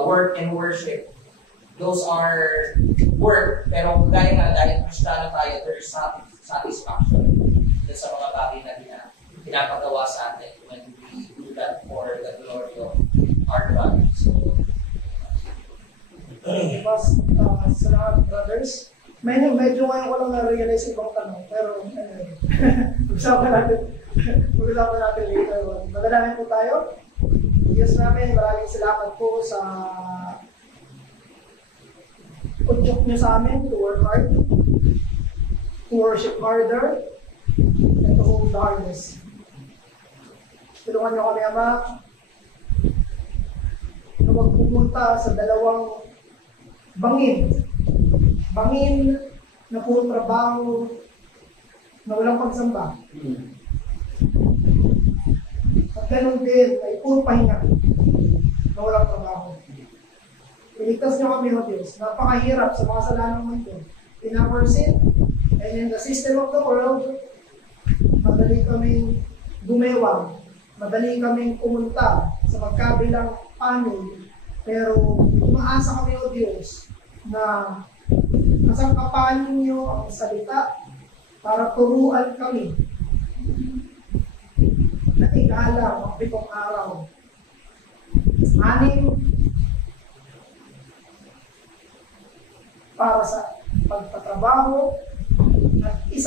work and worship, those are work, pero kaya nga dahil Kristiyano tayo, there's satisfaction sa mga bagay na pinapagawa sa atin when we do that for the glory of our God. So, salamat, brothers. Medyo ngayon ko lang na-realize ibang tanong, pero anyway, pag-usapan natin later on. Madalamin po tayo. Diyos namin, maraming salamat po sa udyok niyo sa amin to work hard. to worship harder, and to hold the harvest. Tulungan niyo kami, Ama, na huwag pumunta sa dalawang bangin. Bangin na puro trabaho, na walang pagsamba. At ganun din, ay puro pahinga, na walang trabaho. Iligtas niyo kami, O Diyos. Napakahirap sa mga salanang mundo. In our sin, and in the system of the world, madali kaming gumewang, madali kaming pumunta sa magkabilang panig, pero umaasa kami, O Diyos, na kasangkapanin niyo ang salita para turuan kami na igalang ang pitong araw. 6 para sa pagtatrabaho at 1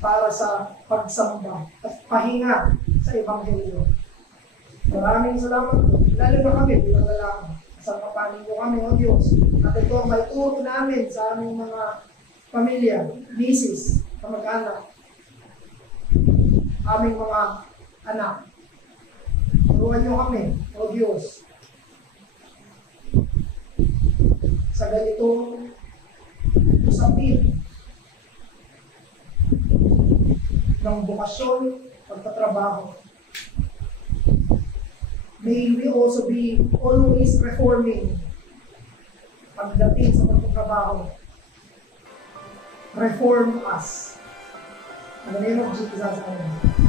para sa pagsamba at pahinga sa Ebanghelyo. Maraming salamat po. Lalo na kami bilang lalaki. Sa kapanin mo kami, O Diyos. At ito ang may turo namin sa aming mga pamilya, misis, kamag-anak, aming mga anak. Turuan niyo kami, O Diyos, sa ganitong usapin ng bukasyon, pagtatrabaho. May we also be always reforming pagdating sa pagtatrabaho. Reform us. In the name of Jesus, amen.